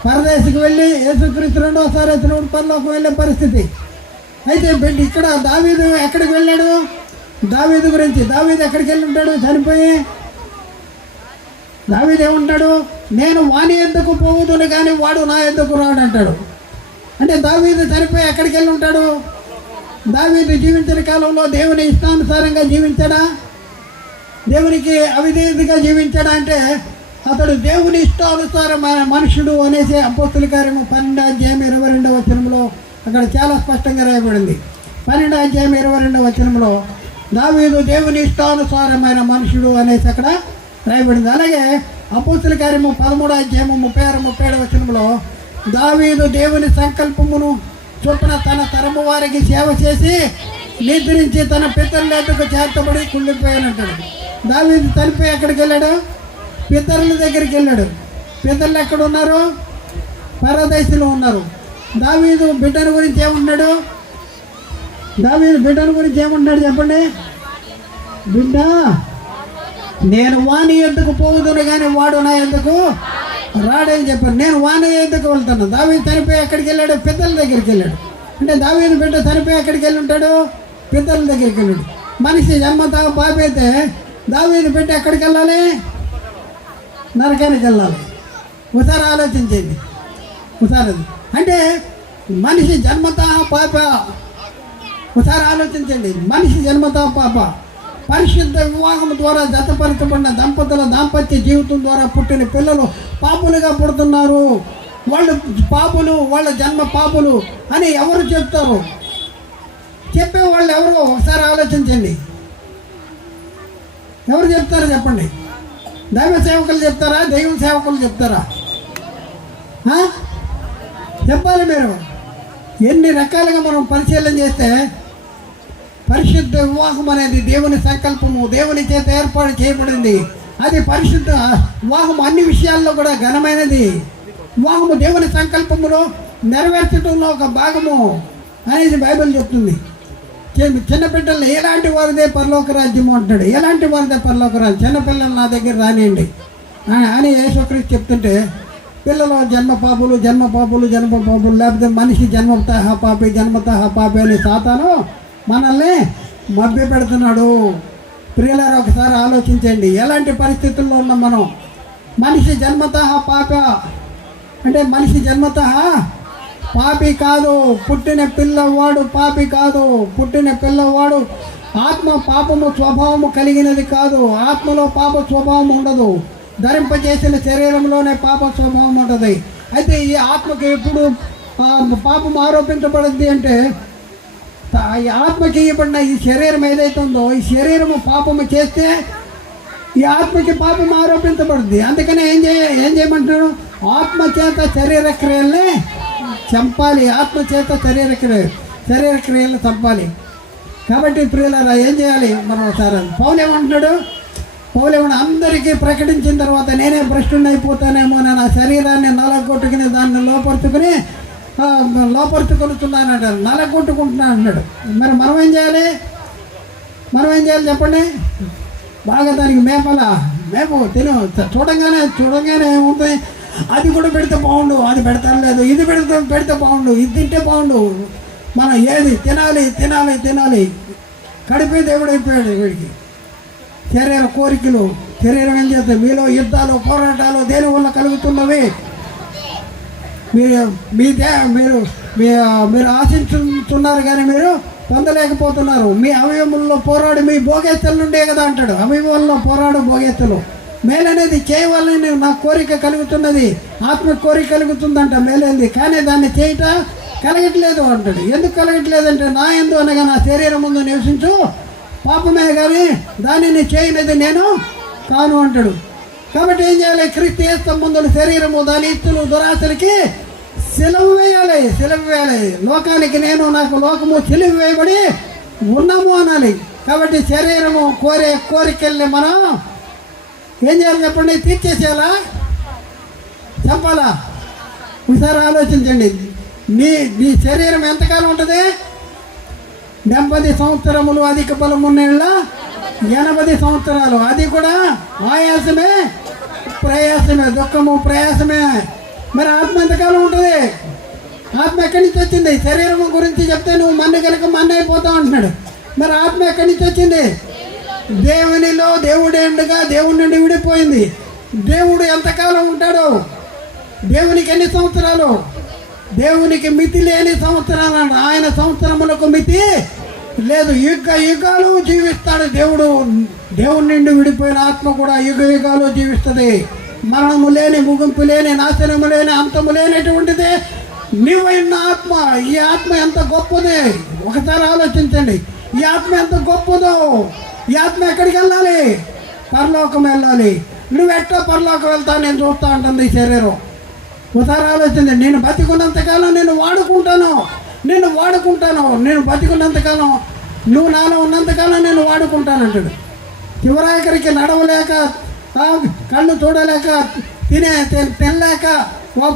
పరదేశికి వెళ్ళి యేసుక్రీస్తు 2వసారి వచ్చినప్పుడు పరలోకం వెళ్ళే పరిస్థితి. అయితే బిడ్డ ఇక్కడ దావీదు ఎక్కడికి వెళ్ళాడు? దావీదు గురించి, దావీదు ఎక్కడికి వెళ్ళి ఉంటాడు చనిపోయి? దావీదు ఏమంటాడు? నేను వాని ఎద్దుకు పోవుదును కానీ వాడు నా ఎద్దుకు రాడు అంటాడు. అంటే దావీదు చనిపోయి ఎక్కడికి వెళ్ళి ఉంటాడు? దావీదు జీవించిన కాలంలో దేవుని ఇష్టానుసారంగా జీవించాడా? దేవునికి అవిధేయతగా జీవించాడా? అంటే అతడు దేవుని ఇష్టానుసారమైన మనుషుడు అనేసి అపోస్తుల కార్యము 12వ అధ్యాయం 22వ వచనంలో అక్కడ చాలా స్పష్టంగా రాయబడింది. 12వ అధ్యాయం 22వ వచనంలో దావీదు దేవుని ఇష్టానుసారమైన మనుషుడు అనేసి అక్కడ రాయబడింది. అలాగే అపోస్తుల కార్యము 13వ అధ్యాయము 36, 37 వచనంలో దావీదు దేవుని సంకల్పమును చొప్పున తన తరము వారికి సేవ చేసి నిద్రించి తన పితరుల ఎద్దుకు చేర్చబడి కుళ్ళిపోయానంటాడు. దావీదు చనిపోయి ఎక్కడికి వెళ్ళాడు? పితరుల దగ్గరికి వెళ్ళాడు. పితరులు ఎక్కడ ఉన్నారు? పరదేశంలో ఉన్నారు. దావీదు బిడ్డను గురించి ఏమన్నాడు? చెప్పండి. బిడ్డ నేను వాని ఎద్దుకు పోవుదును కానీ వాడు నా ఎద్దుకు రాడని చెప్పారు. నేను వాని ఎద్దుకు వెళ్తాను. దావీదు చనిపోయి ఎక్కడికి వెళ్ళాడు? పితరుల దగ్గరికి వెళ్ళాడు. అంటే దావీదు బిడ్డ చనిపోయి ఎక్కడికి వెళ్ళి ఉంటాడు? పితరుల దగ్గరికి వెళ్ళాడు. మనిషి జన్మతా పాపి అయితే దావీదు బిడ్డ ఎక్కడికి వెళ్ళాలి? నరకానికి వెళ్ళాలి. ఒకసారి ఆలోచించండి. అంటే మనిషి జన్మతా పాప. ఒకసారి ఆలోచించండి. మనిషి జన్మతా పరిశుద్ధ వివాహం ద్వారా జతపరచబడిన దంపతుల దాంపత్య జీవితం ద్వారా పుట్టిన పిల్లలు పాపులుగా పుడుతున్నారు. వాళ్ళు పాపులు, వాళ్ళ జన్మ పాపులు అని ఎవరు చెప్తారు? చెప్పేవాళ్ళు ఎవరు? ఒకసారి ఆలోచించండి. ఎవరు చెప్తారో చెప్పండి. దైవ సేవకులు చెప్తారా? దైవ సేవకులు చెప్తారా? చెప్పాలి మీరు. ఎన్ని రకాలుగా మనం పరిశీలన చేస్తే పరిశుద్ధ వివాహం అనేది దేవుని సంకల్పము, దేవుని చేత ఏర్పాటు చేయబడింది. అది పరిశుద్ధ వివాహం అన్ని విషయాల్లో కూడా ఘనమైనది. వివాహము దేవుని సంకల్పములో నెరవేర్చడంలో ఒక భాగము అనేది బైబిల్ చెప్తుంది. చిన్నపిల్లలు ఎలాంటి వారిదే పరలోక రాజ్యము అంటాడు. ఎలాంటి వారిదే పరలోక రాజ్యం? చిన్నపిల్లలు నా దగ్గర రానియండి అని యేసుక్రీస్తు చెప్తుంటే, పిల్లలు జన్మ పాపులు లేకపోతే మనిషి జన్మతః పాపి అని సాతాను మనల్ని మభ్య పెడుతున్నాడు. ప్రియులారా, ఒకసారి ఆలోచించండి. ఎలాంటి పరిస్థితుల్లో ఉన్నాం మనం? మనిషి జన్మతః పాప అంటే మనిషి జన్మతః పాపి కాదు. పుట్టిన పిల్లవాడు పాపి కాదు. పుట్టిన పిల్లవాడు ఆత్మ పాపము స్వభావము కలిగినది కాదు. ఆత్మలో పాప స్వభావం ఉండదు. ధరింపజేసిన శరీరంలోనే పాప స్వభావం ఉంటుంది. అయితే ఈ ఆత్మకి ఎప్పుడు పాపం ఆరోపించబడింది అంటే, ఈ ఆత్మకి ఇవ్వబడిన ఈ శరీరం ఏదైతే ఉందో, ఈ శరీరము పాపము చేస్తే ఈ ఆత్మకి పాపం ఆరోపించబడుద్ది. అందుకనే ఏం చేయమంటారు? ఆత్మ చేత శరీర క్రియల్ని చంపాలి. ఆత్మ చేత శరీర క్రియలను చంపాలి. కాబట్టి ప్రియులారా, ఏం చేయాలి మనం? ఒకసారి పౌలు ఏమన్నా అందరికీ ప్రకటించిన తర్వాత నేనే భ్రష్టుని అయిపోతానేమో, నా శరీరాన్ని నలగొట్టుకుని దాన్ని లోపరుచుకొనుతున్నాను అంటారు. నలగొట్టుకుంటున్నాను అన్నాడు. మరి మనం ఏం చేయాలి చెప్పండి? బాగా దానికి మేము చూడంగానే ఏముంటుంది? అది కూడా పెడితే బాగుండు, అది పెడతాను లేదు, ఇది పెడితే బాగుండు, ఇది తింటే బాగుండు. మనం ఏది తినాలి. కడిపే దేవుడు అయిపోయాడు వీడికి. శరీర కోరికలు, శరీరం ఏం చేస్తుంది? మీలో యుద్ధాలు, పోరాటాలు దేని వల్ల కలుగుతున్నవి? మీరు ఆశించుతున్నారు కానీ మీరు పొందలేకపోతున్నారు. మీ అవయముల్లో పోరాడు మీ భోగేత్తల నుండే కదా అంటాడు. అవయవంలో పోరాడు భోగేత్తలు. మేలనేది చేయవాలని నా కోరిక కలుగుతున్నది, ఆత్మ కోరిక కలుగుతుందంట మేలేంది, కానీ దాన్ని చేయట కలగట్లేదు అంటాడు. ఎందుకు కలగట్లేదంటే, నా యందు అనగా నా శరీరం ముందు నివసించు పాపమే కానీ దానిని చేయనిది నేను కాను అంటాడు. కాబట్టి ఏం చేయాలి? క్రీస్తు యేసు సంబంధుల శరీరము దాని ఇత్తులు దురాశలకి సిలువ వేయాలి. లోకానికి నాకు లోకము సిలువ వేయబడి ఉన్నాము అనాలి. కాబట్టి శరీరము కోరికల్ని మనం ఏం చేయాలి చెప్పండి? తీర్చేసేయాలా? చంపాలా? ఒకసారి ఆలోచించండి. నీ శరీరం ఎంతకాలం ఉంటుంది? 70 సంవత్సరములు, అధిక బలమున్న 80 సంవత్సరాలు. అది కూడా ఆయాసమే, ప్రయాసమే, దుఃఖము, ప్రయాసమే. మరి ఆత్మ ఎంతకాలం ఉంటుంది? ఆత్మ ఎక్కడి నుంచి వచ్చింది? శరీరం గురించి చెప్తే నువ్వు మన్ను కనుక మన్ను అయిపోతావు అంటున్నాడు. మరి ఆత్మ ఎక్కడి నుంచి వచ్చింది? దేవునిలో దేవుడే ఉండగా దేవుడి నుండి విడిపోయింది. దేవుడు ఎంతకాలం ఉంటాడు? దేవునికి ఎన్ని సంవత్సరాలు? దేవునికి మితి లేని సంవత్సరాలు. ఆయన సంవత్సరములకు మితి లేదు. యుగాలు జీవిస్తాడు దేవుడు. దేవుడి నుండి విడిపోయిన ఆత్మ కూడా యుగాలు జీవిస్తుంది. మరణము లేని, ముగింపు లేని, నాశనము లేని, అంతము లేనటువంటిది నీవైన ఆత్మ. ఈ ఆత్మ ఎంత గొప్పది ఒకసారి ఆలోచించండి. ఈ ఆత్మ ఎంత గొప్పదో. ఈ ఆత్మ ఎక్కడికి వెళ్ళాలి? పరలోకం వెళ్ళాలి. నువ్వెట్టో పరలోకం వెళ్తావు, నేను చూస్తా ఉంటుంది ఈ శరీరం. ఒకసారి ఆలోచించండి. నేను బతికున్నంతకాలం నేను వాడుకుంటాను. నేను బతికున్నంతకాలం, నువ్వు నాలో ఉన్నంతకాలం నేను వాడుకుంటాను అంటాడు. చివరాఖరికి నడవలేక, కళ్ళు చూడలేక, తినలేక,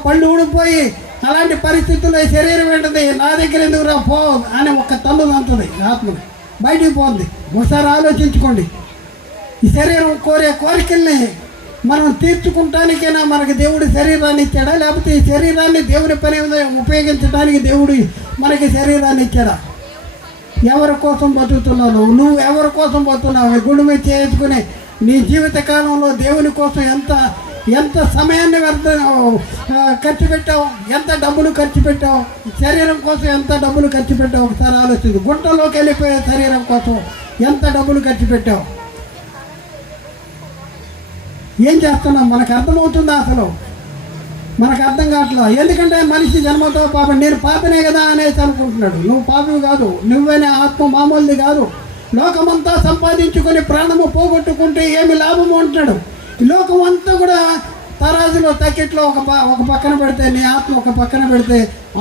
పళ్ళు ఊడిపోయి అలాంటి పరిస్థితుల్లో శరీరం ఏంటది? నా దగ్గర ఎందుకు రా పో అని ఒక తల్లు అంటుంది. ఆత్మ బయటికి పోతుంది. ఒకసారి ఆలోచించుకోండి. ఈ శరీరం కోరికల్ని మనం తీర్చుకుంటానికైనా మనకి దేవుడు శరీరాన్ని ఇచ్చాడా? లేకపోతే ఈ శరీరాన్ని దేవుని పని ఉపయోగించడానికి దేవుడు మనకి శరీరాన్ని ఇచ్చాడా? ఎవరి కోసం బతుకుతున్నావు నువ్వు? ఎవరి కోసం బతుకున్నావు? గుండె మీద చేసుకుని నీ జీవిత కాలంలో దేవుని కోసం ఎంత సమయాన్ని ఖర్చు పెట్టావు, ఎంత డబ్బులు ఖర్చు పెట్టావు, శరీరం కోసం ఎంత డబ్బులు ఖర్చు పెట్టావు ఒకసారి ఆలోచించు. గుంటలోకి వెళ్ళిపోయే శరీరం కోసం ఎంత డబ్బులు ఖర్చు పెట్టావు? ఏం చేస్తున్నావు? మనకు అర్థమవుతుందా? అసలు మనకు అర్థం కావట్లేదు. ఎందుకంటే మనిషి జన్మతో పాపం, నేను పాపనే కదా అనేసి అనుకుంటున్నాడు. నువ్వు పాపవి కాదు, నువ్వేనే ఆత్మ మామూలుది కాదు. లోకమంతా సంపాదించుకొని ప్రాణము పోగొట్టుకుంటే ఏమి లాభము అంటున్నాడు. ఈ లోకం అంతా కూడా తరాజులో తక్కెట్లో ఒక పక్కన పెడితే, నీ ఆత్మ ఒక పక్కన పెడితే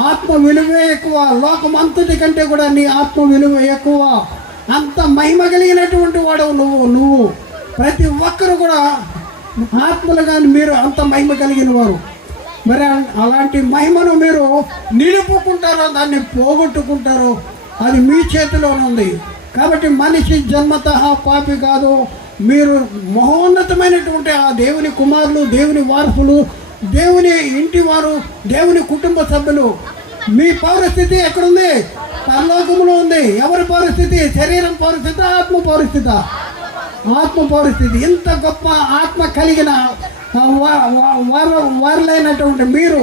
ఆత్మ విలువే ఎక్కువ. లోకం అంతటి కంటే కూడా నీ ఆత్మ విలువ ఎక్కువ. అంత మహిమ కలిగినటువంటి వాడు నువ్వు. ప్రతి ఒక్కరు కూడా ఆత్మలు కానీ మీరు అంత మహిమ కలిగిన వారు. మరి అలాంటి మహిమను మీరు నిలుపుకుంటారో దాన్ని పోగొట్టుకుంటారో అది మీ చేతిలోనే ఉంది. కాబట్టి మనిషి జన్మతః పాపి కాదు. మీరు మహోన్నతమైనటువంటి ఆ దేవుని కుమారులు, దేవుని వారసులు, దేవుని ఇంటి వారు, దేవుని కుటుంబ సభ్యులు. మీ పౌరస్థితి ఎక్కడుంది? పరలోకములో ఉంది. ఎవరి పౌరస్థితి? శరీరం పౌరస్థితి, ఆత్మ పౌరస్థితి. ఆత్మ పౌరస్థితి. ఇంత గొప్ప ఆత్మ కలిగిన వారులైనటువంటి మీరు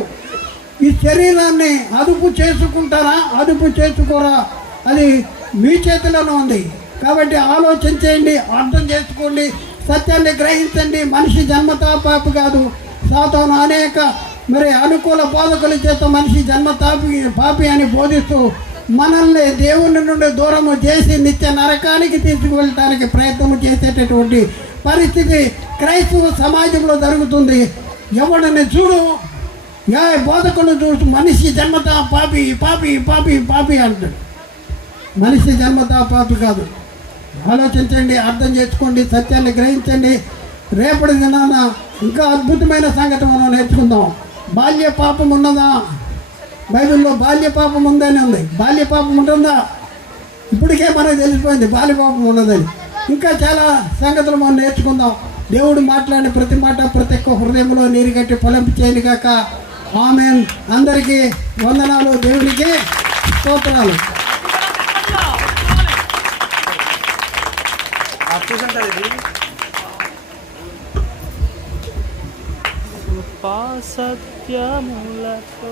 ఈ శరీరాన్ని అదుపు చేసుకుంటారా, అదుపు చేసుకోరా, అది మీ చేతిలోనే ఉంది. కాబట్టి ఆలోచన చేయండి, అర్థం చేసుకోండి, సత్యాన్ని గ్రహించండి. మనిషి జన్మతా పాపి కాదు. సాతాను అనేక అనుకూల బోధకుల చేత మనిషి పాపి అని బోధిస్తూ మనల్ని దేవుని నుండి దూరము చేసి నిత్య నరకానికి తీసుకువెళ్ళటానికి ప్రయత్నం చేసేటటువంటి పరిస్థితి క్రైస్తవ సమాజంలో జరుగుతుంది. ఎవడని చూడు, బోధకుడు చూడు, మనిషి జన్మతా పాపి పాపి పాపి పాపి అంటాడు. మనిషి జన్మతా పాపి కాదు. ఆలోచించండి, అర్థం చేసుకోండి, సత్యాన్ని గ్రహించండి. రేపటి దినాన ఇంకా అద్భుతమైన సంగతి మనం నేర్చుకుందాం. బాల్య పాపం ఉన్నదా? బైబిల్లో బాల్య పాపం ఉందని ఉంది. బాల్య పాపం ఉంటుందా? ఇప్పటికే మనకు తెలిసిపోయింది బాల్య పాపం ఉన్నదని. ఇంకా చాలా సంగతులు మనం నేర్చుకుందాం. దేవుడు మాట్లాడిన ప్రతి మాట ప్రతి ఒక్క హృదయంలో నీరు కట్టి ఫలింపు చేయను కాక. ఆమేన్. అందరికీ వందనాలు, దేవునికి స్తోత్రాలు. సత్యములతో